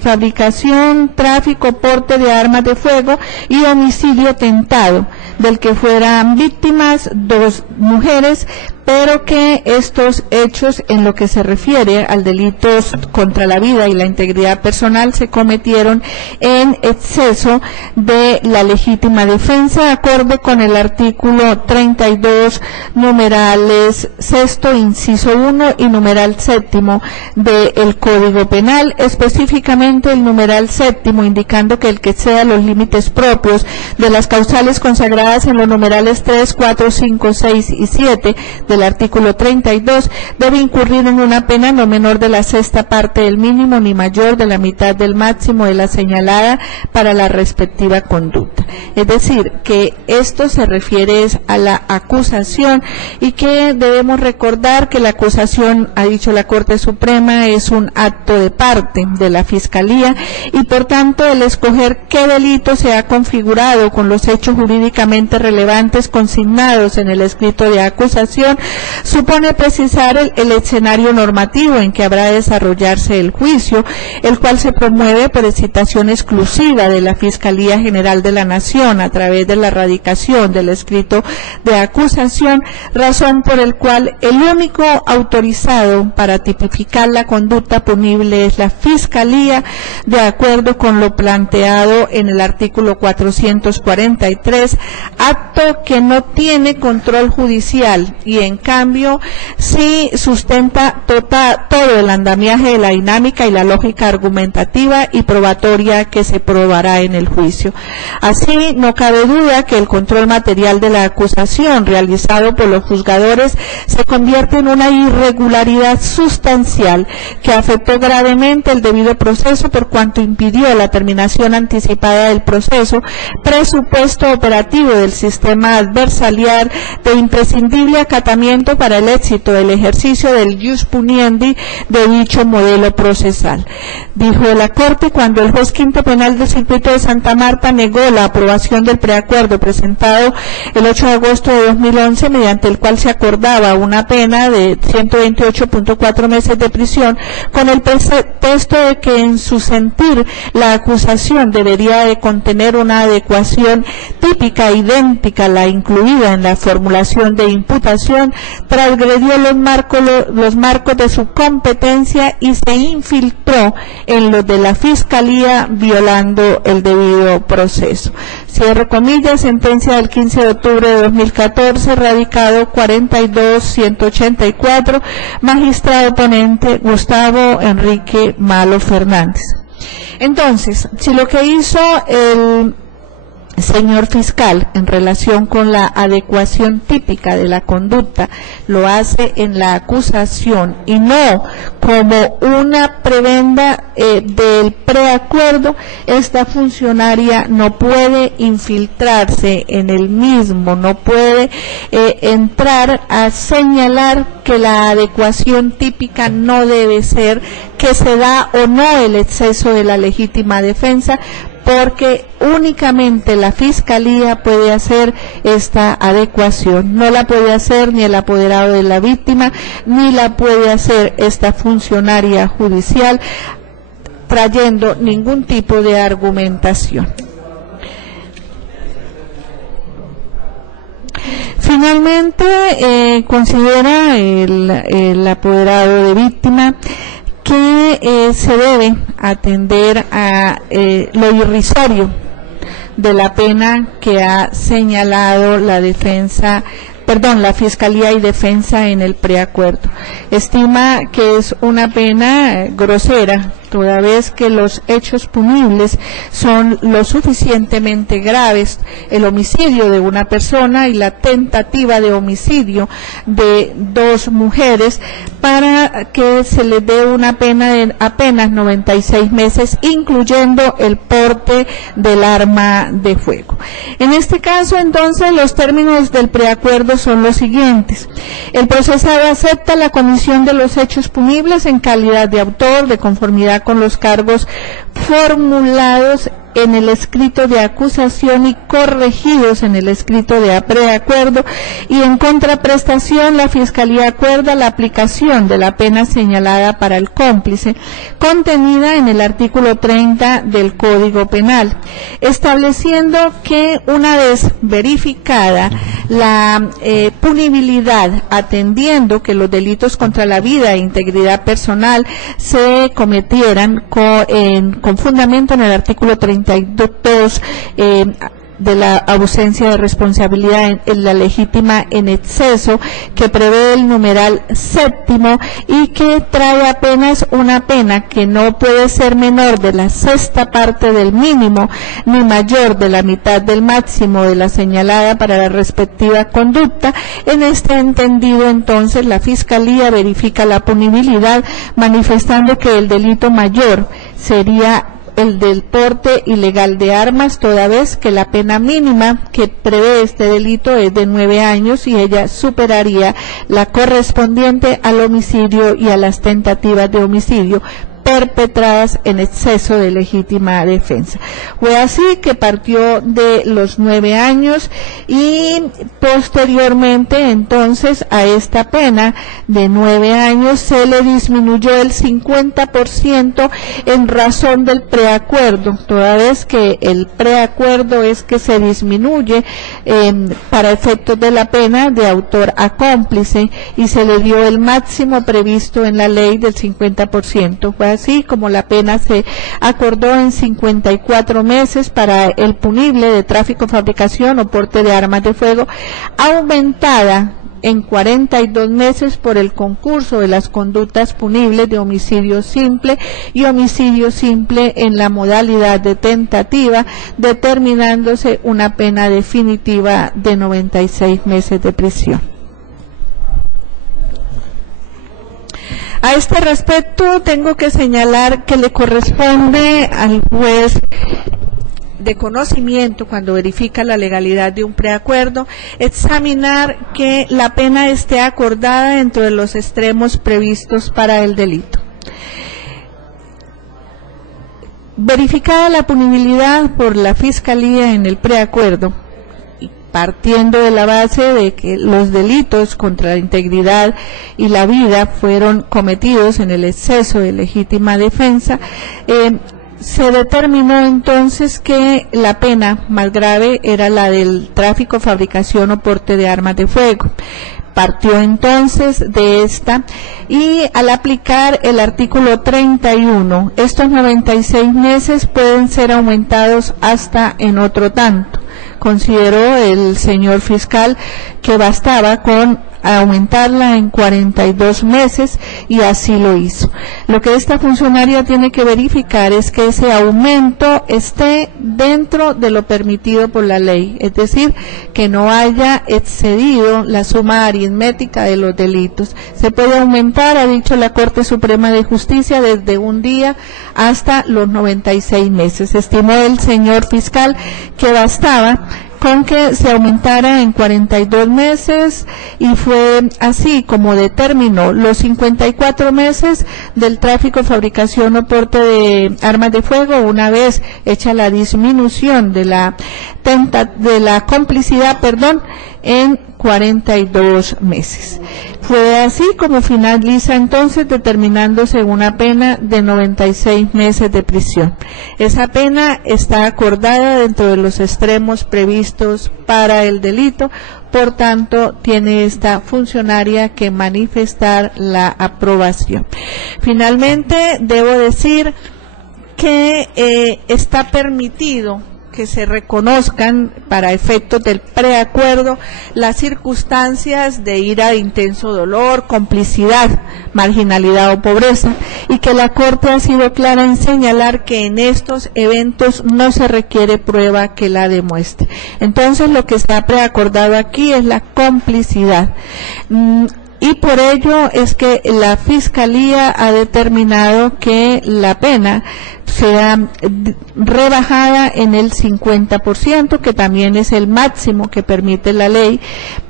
fabricación, tráfico, porte de armas de fuego, y homicidio tentado, del que fueran víctimas dos mujeres, pero que estos hechos, en lo que se refiere al delito contra la vida y la integridad personal, se cometieron en exceso de la legítima defensa, acorde con el artículo 32, numerales sexto, inciso 1 y numeral séptimo del Código Penal, específicamente el numeral séptimo, indicando que el que exceda los límites propios de las causales consagradas en los numerales 3, 4, 5, 6 y 7 del artículo 32 debe incurrir en una pena no menor de la sexta parte del mínimo ni mayor de la mitad del máximo de la señalada para la respectiva conducta. Es decir, que esto se refiere a la acusación, y que debemos recordar que la acusación, ha dicho la Corte Suprema, es un acto de parte de la Fiscalía, y por tanto el escoger qué delito se ha configurado con los hechos jurídicamente relevantes consignados en el escrito de acusación supone precisar el escenario normativo en que habrá de desarrollarse el juicio, el cual se promueve por excitación exclusiva de la Fiscalía General de la Nación a través de la radicación del escrito de acusación, razón por el cual el único autorizado para tipificar la conducta punible es la Fiscalía, de acuerdo con lo planteado en el artículo 443, acto que no tiene control judicial y en cambio sí sustenta todo el andamiaje de la dinámica y la lógica argumentativa y probatoria que se probará en el juicio. Así, no cabe duda que el control material de la acusación realizado por los juzgadores se convierte en una irregularidad sustancial que afectó gravemente el debido proceso por cuanto impidió la terminación anticipada del proceso, presupuesto operativo del sistema adversarial de imprescindible acatamiento para el éxito del ejercicio del jus puniendi de dicho modelo procesal. Dijo la Corte cuando el juez quinto penal del circuito de Santa Marta negó la aprobación del preacuerdo presentado el 8 de agosto de 2011, mediante el cual se acordaba una pena pena de 128.4 meses de prisión, con el pretexto de que en su sentir la acusación debería de contener una adecuación típica idéntica a la incluida en la formulación de imputación, transgredió los marcos de su competencia y se infiltró en los de la Fiscalía, violando el debido proceso. Cierro comillas, sentencia del 15 de octubre de 2014, radicado 42-184, magistrado ponente Gustavo Enrique Malo Fernández. Entonces, si lo que hizo el señor fiscal en relación con la adecuación típica de la conducta lo hace en la acusación y no como una prebenda del preacuerdo, esta funcionaria no puede infiltrarse en el mismo, no puede entrar a señalar que la adecuación típica no debe ser, que se da o no el exceso de la legítima defensa, porque únicamente la Fiscalía puede hacer esta adecuación. No la puede hacer ni el apoderado de la víctima, ni la puede hacer esta funcionaria judicial trayendo ningún tipo de argumentación. Finalmente, considera el apoderado de víctima que se debe atender a lo irrisorio de la pena que ha señalado la Fiscalía y Defensa en el preacuerdo. Estima que es una pena grosera, toda vez que los hechos punibles son lo suficientemente graves, el homicidio de una persona y la tentativa de homicidio de dos mujeres, para que se les dé una pena de apenas 96 meses, incluyendo el porte del arma de fuego. En este caso, entonces, los términos del preacuerdo son los siguientes. El procesado acepta la comisión de los hechos punibles en calidad de autor, de conformidad con los cargos formulados en el escrito de acusación y corregidos en el escrito de preacuerdo, y en contraprestación la Fiscalía acuerda la aplicación de la pena señalada para el cómplice, contenida en el artículo 30 del Código Penal, estableciendo que una vez verificada la punibilidad, atendiendo que los delitos contra la vida e integridad personal se cometieran con fundamento en el artículo 32 de la ausencia de responsabilidad en la legítima en exceso, que prevé el numeral séptimo y que trae apenas una pena que no puede ser menor de la sexta parte del mínimo ni mayor de la mitad del máximo de la señalada para la respectiva conducta. En este entendido, entonces, la Fiscalía verifica la punibilidad, manifestando que el delito mayor sería el del porte ilegal de armas, toda vez que la pena mínima que prevé este delito es de 9 años y ella superaría la correspondiente al homicidio y a las tentativas de homicidio perpetradas en exceso de legítima defensa. Fue así que partió de los 9 años y posteriormente, entonces, a esta pena de 9 años se le disminuyó el 50% en razón del preacuerdo, toda vez que el preacuerdo es que se disminuye para efectos de la pena de autor a cómplice, y se le dio el máximo previsto en la ley del 50%. Fue así como la pena se acordó en 54 meses para el punible de tráfico, fabricación o porte de armas de fuego, aumentada en 42 meses por el concurso de las conductas punibles de homicidio simple y homicidio simple en la modalidad de tentativa, determinándose una pena definitiva de 96 meses de prisión. A este respecto, tengo que señalar que le corresponde al juez de conocimiento, cuando verifica la legalidad de un preacuerdo, examinar que la pena esté acordada dentro de los extremos previstos para el delito. Verificada la punibilidad por la Fiscalía en el preacuerdo, partiendo de la base de que los delitos contra la integridad y la vida fueron cometidos en el exceso de legítima defensa, se determinó entonces que la pena más grave era la del tráfico, fabricación o porte de armas de fuego. Partió entonces de esta y al aplicar el artículo 31, estos 96 meses pueden ser aumentados hasta en otro tanto. Consideró el señor fiscal que bastaba con aumentarla en 42 meses y así lo hizo. Lo que esta funcionaria tiene que verificar es que ese aumento esté dentro de lo permitido por la ley, es decir, que no haya excedido la suma aritmética de los delitos. Se puede aumentar, ha dicho la Corte Suprema de Justicia, desde un día hasta los 96 meses. Estimó el señor fiscal que bastaba con que se aumentara en 42 meses y fue así como determinó los 54 meses del tráfico, fabricación o porte de armas de fuego, una vez hecha la disminución de la complicidad, en 42 meses. Fue así como finaliza entonces determinándose una pena de 96 meses de prisión. Esa pena está acordada dentro de los extremos previstos para el delito, por tanto tiene esta funcionaria que manifestar la aprobación. Finalmente debo decir que está permitido que se reconozcan para efectos del preacuerdo las circunstancias de ira, de intenso dolor, complicidad, marginalidad o pobreza, y que la Corte ha sido clara en señalar que en estos eventos no se requiere prueba que la demuestre. Entonces lo que está preacordado aquí es la complicidad. Y por ello es que la Fiscalía ha determinado que la pena sea rebajada en el 50%, que también es el máximo que permite la ley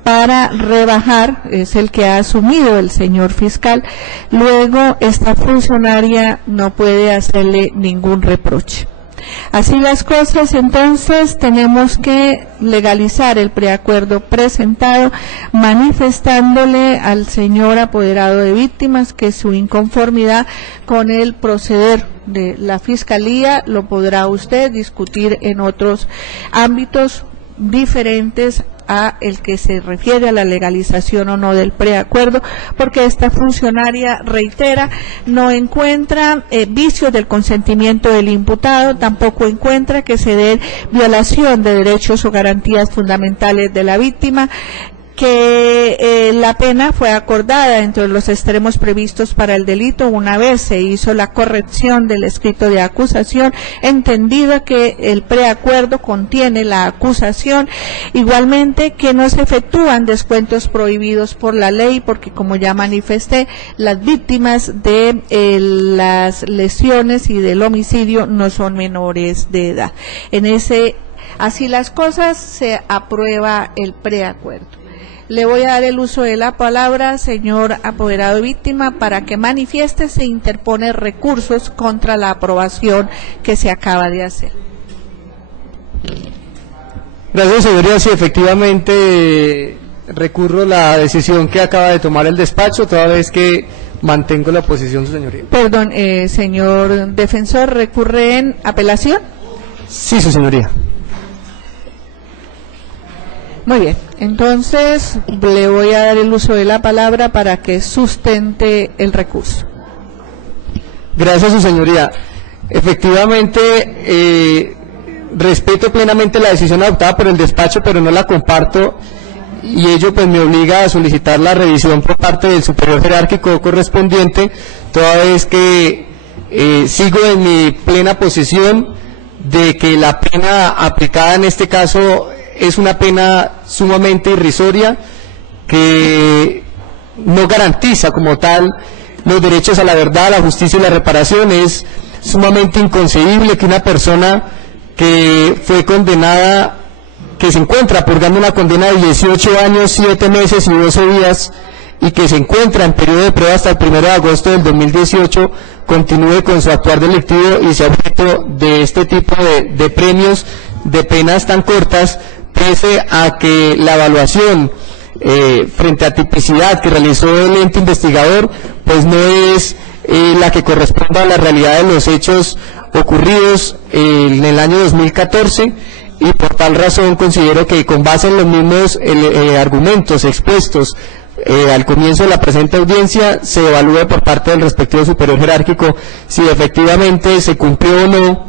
para rebajar, es el que ha asumido el señor fiscal. Luego esta funcionaria no puede hacerle ningún reproche. Así las cosas, entonces tenemos que legalizar el preacuerdo presentado, manifestándole al señor apoderado de víctimas que su inconformidad con el proceder de la Fiscalía lo podrá usted discutir en otros ámbitos diferentes a el que se refiere a la legalización o no del preacuerdo, porque esta funcionaria, reitera, no encuentra vicios del consentimiento del imputado, tampoco encuentra que se dé violación de derechos o garantías fundamentales de la víctima, que la pena fue acordada entre los extremos previstos para el delito una vez se hizo la corrección del escrito de acusación, entendido que el preacuerdo contiene la acusación, igualmente que no se efectúan descuentos prohibidos por la ley, porque como ya manifesté, las víctimas de las lesiones y del homicidio no son menores de edad. Así las cosas, se aprueba el preacuerdo. Le voy a dar el uso de la palabra, señor apoderado de víctima, para que manifieste si interpone recursos contra la aprobación que se acaba de hacer. Gracias, señoría. Sí, efectivamente recurro la decisión que acaba de tomar el despacho, toda vez que mantengo la posición, su señoría. Perdón, señor defensor, ¿recurre en apelación? Sí, su señoría. Muy bien, entonces le voy a dar el uso de la palabra para que sustente el recurso. Gracias, su señoría. Efectivamente, respeto plenamente la decisión adoptada por el despacho, pero no la comparto, y ello pues me obliga a solicitar la revisión por parte del superior jerárquico correspondiente, toda vez que sigo en mi plena posición de que la pena aplicada en este caso es una pena sumamente irrisoria, que no garantiza como tal los derechos a la verdad, a la justicia y la reparación. Es sumamente inconcebible que una persona que fue condenada, que se encuentra purgando una condena de 18 años, 7 meses y 12 días, y que se encuentra en periodo de prueba hasta el 1 de agosto del 2018, continúe con su actuar delictivo y sea objeto de este tipo de premios, de penas tan cortas, pese a que la evaluación frente a tipicidad que realizó el ente investigador, pues no es la que corresponde a la realidad de los hechos ocurridos en el año 2014, y por tal razón considero que con base en los mismos argumentos expuestos al comienzo de la presente audiencia, se evalúe por parte del respectivo superior jerárquico si efectivamente se cumplió o no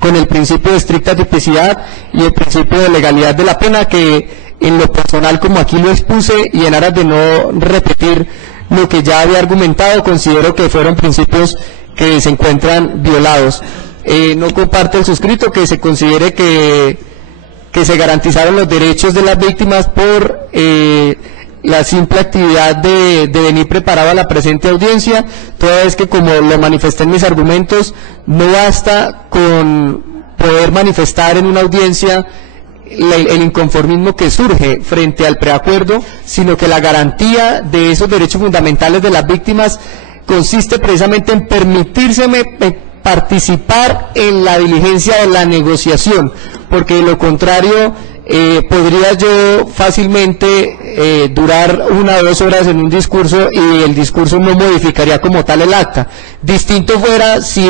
con el principio de estricta tipicidad y el principio de legalidad de la pena, que en lo personal, como aquí lo expuse y en aras de no repetir lo que ya había argumentado, considero que fueron principios que se encuentran violados. No comparto el suscrito que se considere que se garantizaron los derechos de las víctimas por la simple actividad de venir preparado a la presente audiencia, toda vez que, como lo manifesté en mis argumentos, no basta con poder manifestar en una audiencia el inconformismo que surge frente al preacuerdo, sino que la garantía de esos derechos fundamentales de las víctimas consiste precisamente en permitírseme participar en la diligencia de la negociación, porque de lo contrario podría yo fácilmente durar 1 o 2 horas en un discurso y el discurso no modificaría como tal el acta. Distinto fuera si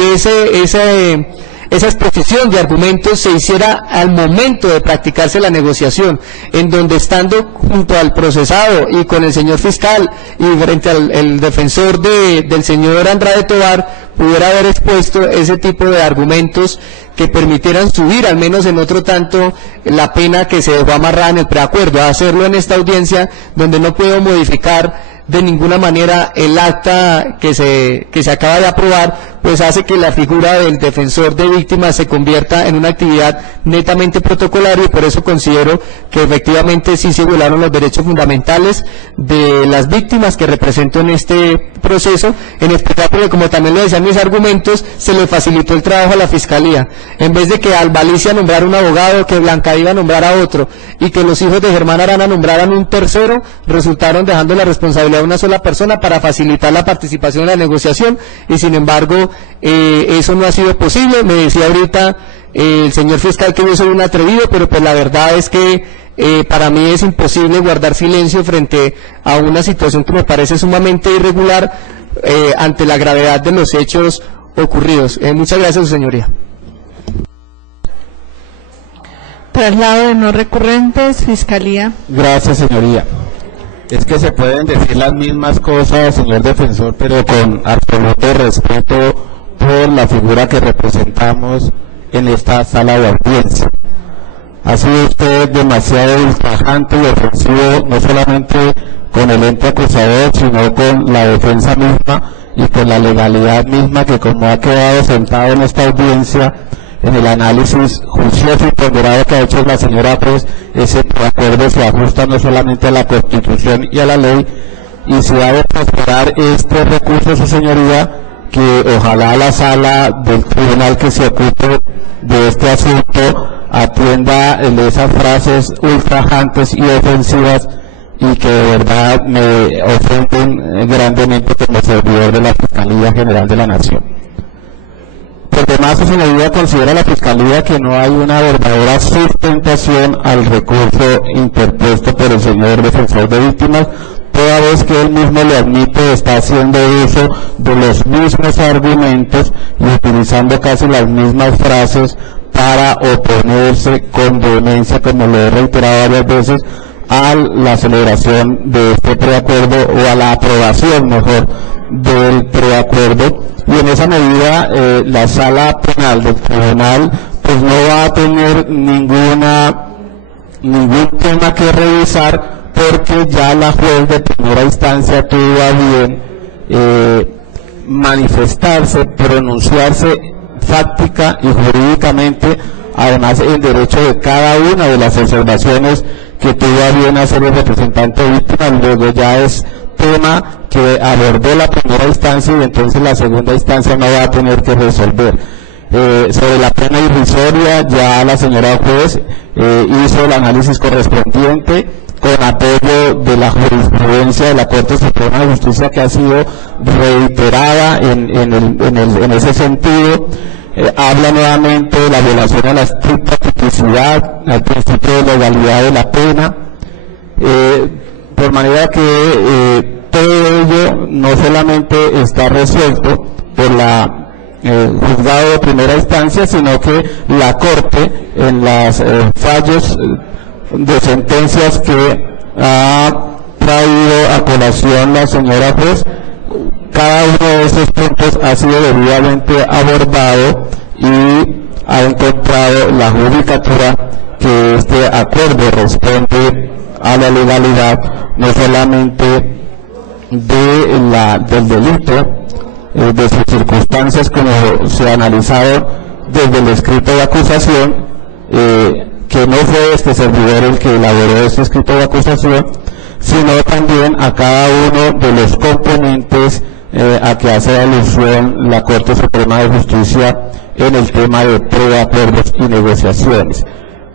esa exposición de argumentos se hiciera al momento de practicarse la negociación, en donde, estando junto al procesado y con el señor fiscal y frente al defensor del señor Andrade Tovar, pudiera haber expuesto ese tipo de argumentos que permitieran subir al menos en otro tanto la pena que se dejó amarrada en el preacuerdo. A hacerlo en esta audiencia, donde no puedo modificar de ninguna manera el acta que se acaba de aprobar, pues hace que la figura del defensor de víctimas se convierta en una actividad netamente protocolaria, y por eso considero que efectivamente sí se violaron los derechos fundamentales de las víctimas que represento en este proceso, en especial porque, como también lo decían mis argumentos, se le facilitó el trabajo a la Fiscalía. En vez de que Albalicia nombrara un abogado, que Blanca iba a nombrar a otro, y que los hijos de Germán Arana nombraran un tercero, resultaron dejando la responsabilidad a una sola persona para facilitar la participación en la negociación, y sin embargo eso no ha sido posible. Me decía ahorita el señor fiscal que yo soy un atrevido, pero pues la verdad es que para mí es imposible guardar silencio frente a una situación que me parece sumamente irregular ante la gravedad de los hechos ocurridos. Muchas gracias, su señoría. Traslado de no recurrentes, Fiscalía. Gracias, señoría. Es que se pueden decir las mismas cosas, señor defensor, pero con absoluto respeto por la figura que representamos en esta sala de audiencia. Ha sido usted demasiado ultrajante y ofensivo, no solamente con el ente acusador, sino con la defensa misma y con la legalidad misma, que, como ha quedado sentado en esta audiencia, en el análisis juicioso y ponderado que ha hecho la señora, pues ese acuerdo se ajusta no solamente a la Constitución y a la ley, y se ha de prosperar este recurso, su señoría, que ojalá la sala del tribunal que se ocupe de este asunto atienda esas frases ultrajantes y ofensivas, y que de verdad me ofenden grandemente como servidor de la Fiscalía General de la Nación. Por demás, su señoría, considera la Fiscalía que no hay una verdadera sustentación al recurso interpuesto por el señor defensor de víctimas, toda vez que él mismo le admite está haciendo uso de los mismos argumentos y utilizando casi las mismas frases para oponerse con vehemencia, como lo he reiterado varias veces, a la celebración de este preacuerdo, o a la aprobación, mejor, del preacuerdo. Y en esa medida la sala penal del tribunal pues no va a tener ningún tema que revisar, porque ya la juez de primera instancia tuvo a bien manifestarse, pronunciarse fáctica y jurídicamente, además en derecho de cada una de las observaciones que tuvo a bien hacer el representante de víctimas. Luego ya es tema que abordó la primera instancia, y entonces la segunda instancia no va a tener que resolver. Sobre la pena irrisoria, ya la señora juez hizo el análisis correspondiente con apoyo de la jurisprudencia de la Corte Suprema de Justicia, que ha sido reiterada en ese sentido. habla nuevamente de la violación a la estricta tipicidad, al principio de legalidad de la pena, por manera que todo ello no solamente está resuelto por la juzgado de primera instancia, sino que la Corte, en los fallos de sentencias que ha traído a colación la señora juez, cada uno de esos puntos ha sido debidamente abordado y ha encontrado la judicatura que este acuerdo responde a la legalidad no solamente del delito, de sus circunstancias como se ha analizado desde el escrito de acusación, que no fue este servidor el que elaboró este escrito de acusación, sino también a cada uno de los componentes a que hace alusión la Corte Suprema de Justicia en el tema de preacuerdos y negociaciones.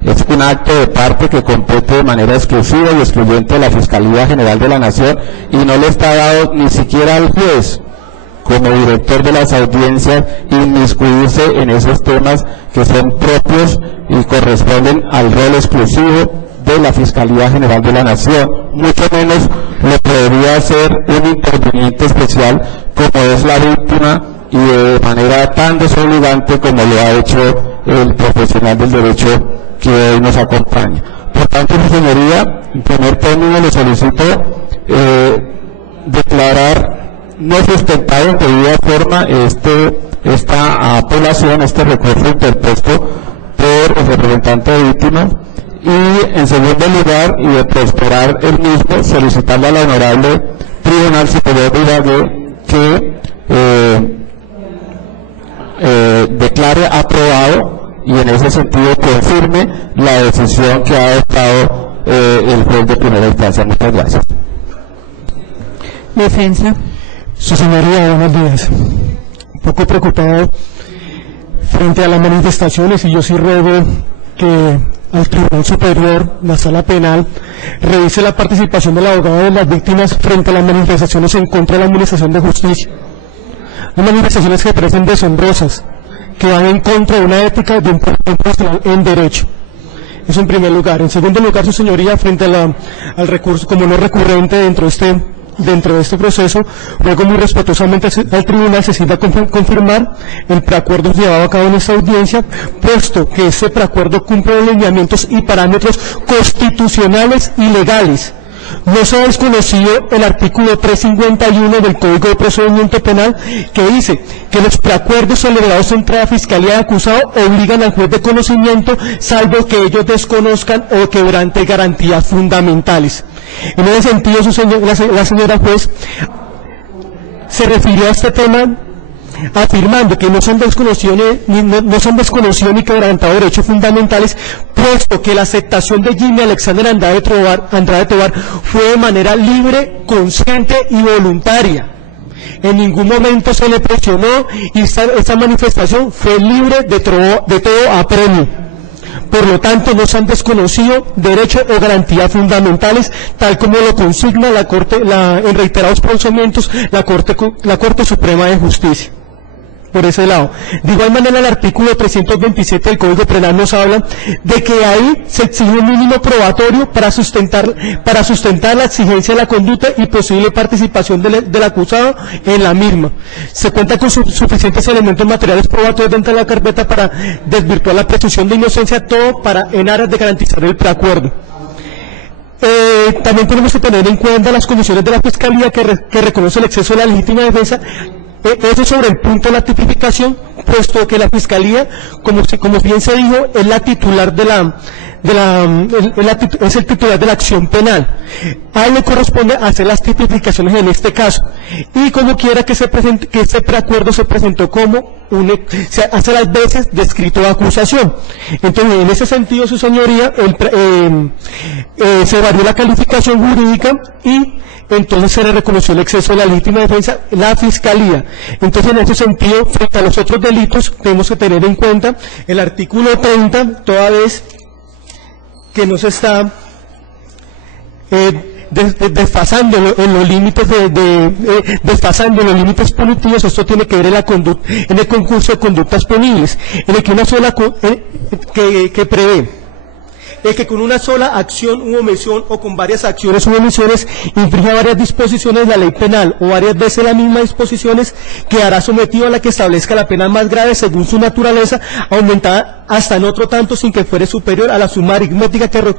Es un acto de parte que compete de manera exclusiva y excluyente a la Fiscalía General de la Nación y no le está dado ni siquiera al juez, como director de las audiencias, inmiscuirse en esos temas que son propios y corresponden al rol exclusivo de la Fiscalía General de la Nación. Mucho menos lo podría hacer un interviniente especial como es la víctima y de manera tan desobligante como lo ha hecho el profesional del derecho que hoy nos acompaña. Por tanto, su señoría, en primer término le solicito declarar no sustentado en debida forma esta apelación, este recurso interpuesto por el representante de víctimas, y en segundo lugar, y de prosperar el mismo, solicitarle a la Honorable Tribunal Superior de Ibagué que declare aprobado y en ese sentido confirme la decisión que ha adoptado el juez de primera instancia. Muchas gracias. Defensa. Su señoría, buenos días. Un poco preocupado frente a las manifestaciones, y yo sí ruego que al Tribunal Superior, la Sala Penal, revise la participación del abogado de las víctimas frente a las manifestaciones en contra de la Administración de Justicia. Las manifestaciones que parecen deshonrosas, que van en contra de una ética de un profesional en derecho. Eso en primer lugar. En segundo lugar, su señoría, frente al recurso como no recurrente dentro de este proceso, ruego muy respetuosamente al tribunal se sienta a confirmar el preacuerdo llevado a cabo en esta audiencia, puesto que este preacuerdo cumple los lineamientos y parámetros constitucionales y legales. No se ha desconocido el artículo 351 del Código de Procedimiento Penal, que dice que los preacuerdos celebrados entre la Fiscalía y acusado obligan al juez de conocimiento, salvo que ellos desconozcan o quebranten garantías fundamentales. En ese sentido, la señora juez se refirió a este tema afirmando que no se han desconocido ni quebrantado derechos fundamentales, puesto que la aceptación de Jimmy Alexander Andrade Tovar fue de manera libre, consciente y voluntaria. En ningún momento se le presionó y esta manifestación fue libre de todo apremio. Por lo tanto, no se han desconocido derechos o garantías fundamentales, tal como lo consigna la Corte, en reiterados pronunciamientos, la Corte Suprema de Justicia. Por ese lado. De igual manera, el artículo 327 del Código Penal nos habla de que ahí se exige un mínimo probatorio para sustentar la exigencia de la conducta y posible participación del acusado en la misma. Se cuenta con suficientes elementos materiales probatorios dentro de la carpeta para desvirtuar la presunción de inocencia, todo en aras de garantizar el preacuerdo. También tenemos que tener en cuenta las condiciones de la Fiscalía que reconoce el exceso de la legítima defensa. Eso sobre el punto de la tipificación, puesto que la Fiscalía, como bien se dijo, es la titular es el titular de la acción penal. A él le corresponde hacer las tipificaciones en este caso. Y como quiera que este preacuerdo se presentó como se hace las veces de escrito de acusación. Entonces, en ese sentido, su señoría, se varió la calificación jurídica y entonces se le reconoció el exceso de la legítima defensa la Fiscalía. Entonces, en ese sentido, frente a los otros delitos, tenemos que tener en cuenta el artículo 30, toda vez que no se está desfasando en los límites desfasando en los límites punitivos. Esto tiene que ver en el concurso de conductas punibles, en el que una sola que prevé que con una sola acción u omisión o con varias acciones u omisiones infrinja varias disposiciones de la ley penal o varias veces las mismas disposiciones, quedará sometido a la que establezca la pena más grave según su naturaleza, aumentada hasta en otro tanto sin que fuere superior a la suma aritmética de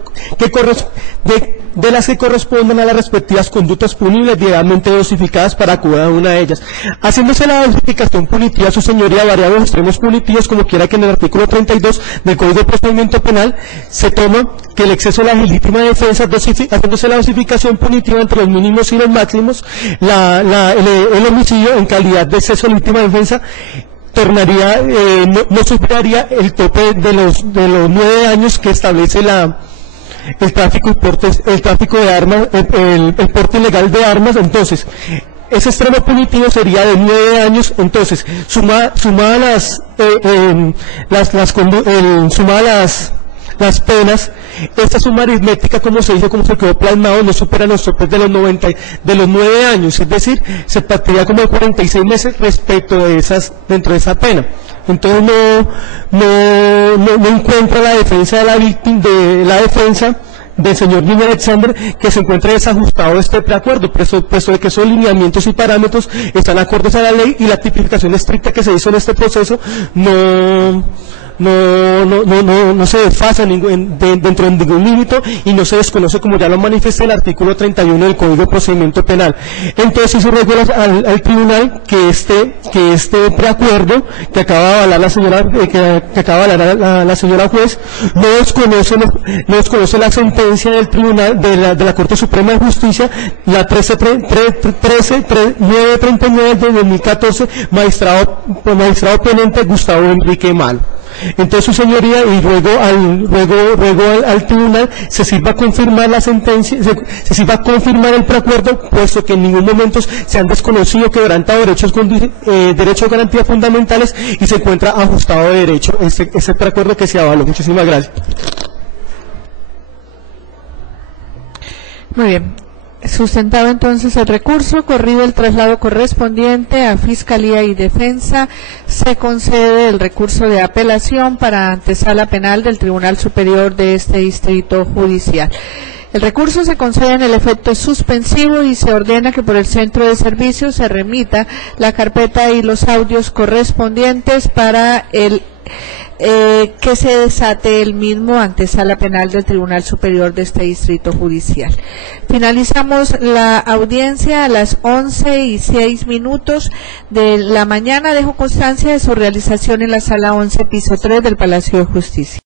las que correspondan a las respectivas conductas punibles debidamente dosificadas para cada una de ellas. Haciéndose la dosificación punitiva, su señoría, variados los extremos punitivos, como quiera que en el artículo 32 del Código de Procedimiento Penal se toma que el exceso de la legítima defensa, haciéndose la dosificación punitiva entre los mínimos y los máximos, el homicidio en calidad de exceso de legítima defensa tornaría, no superaría el tope de los 9 años que establece el tráfico de armas, el porte ilegal de armas. Entonces, ese extremo punitivo sería de 9 años. Entonces, sumadas las penas, esta suma aritmética, como se dice, como se quedó plasmado, no supera los topes de los 9 años, es decir, se partiría como de 46 meses respecto de dentro de esa pena. Entonces no encuentra la defensa de la víctima, del señor Jimmy Alexander, que se encuentra desajustado de este preacuerdo, puesto de que esos lineamientos y parámetros están acordes a la ley, y la tipificación estricta que se hizo en este proceso no se desfasa dentro de ningún límite y no se desconoce, como ya lo manifiesta el artículo 31 del Código de Procedimiento Penal. Entonces hizo regular al tribunal que este preacuerdo que acaba de avalar la señora juez no desconoce la sentencia del tribunal de la Corte Suprema de Justicia, la 939 de 2014, magistrado penente Gustavo Enrique Malo. Entonces, su señoría, y ruego al tribunal se sirva a confirmar la sentencia, se sirva a confirmar el preacuerdo, puesto que en ningún momento se han desconocido, quebrantado derechos de garantías fundamentales, y se encuentra ajustado de derecho ese preacuerdo que se avaló. Muchísimas gracias. Muy bien. Sustentado entonces el recurso, corrido el traslado correspondiente a Fiscalía y Defensa, se concede el recurso de apelación para antesala penal del Tribunal Superior de este Distrito Judicial. El recurso se concede en el efecto suspensivo y se ordena que por el Centro de Servicios se remita la carpeta y los audios correspondientes para que se desate el mismo antesala penal del Tribunal Superior de este Distrito Judicial. Finalizamos la audiencia a las 11:06 de la mañana. Dejo constancia de su realización en la Sala 11, piso 3 del Palacio de Justicia.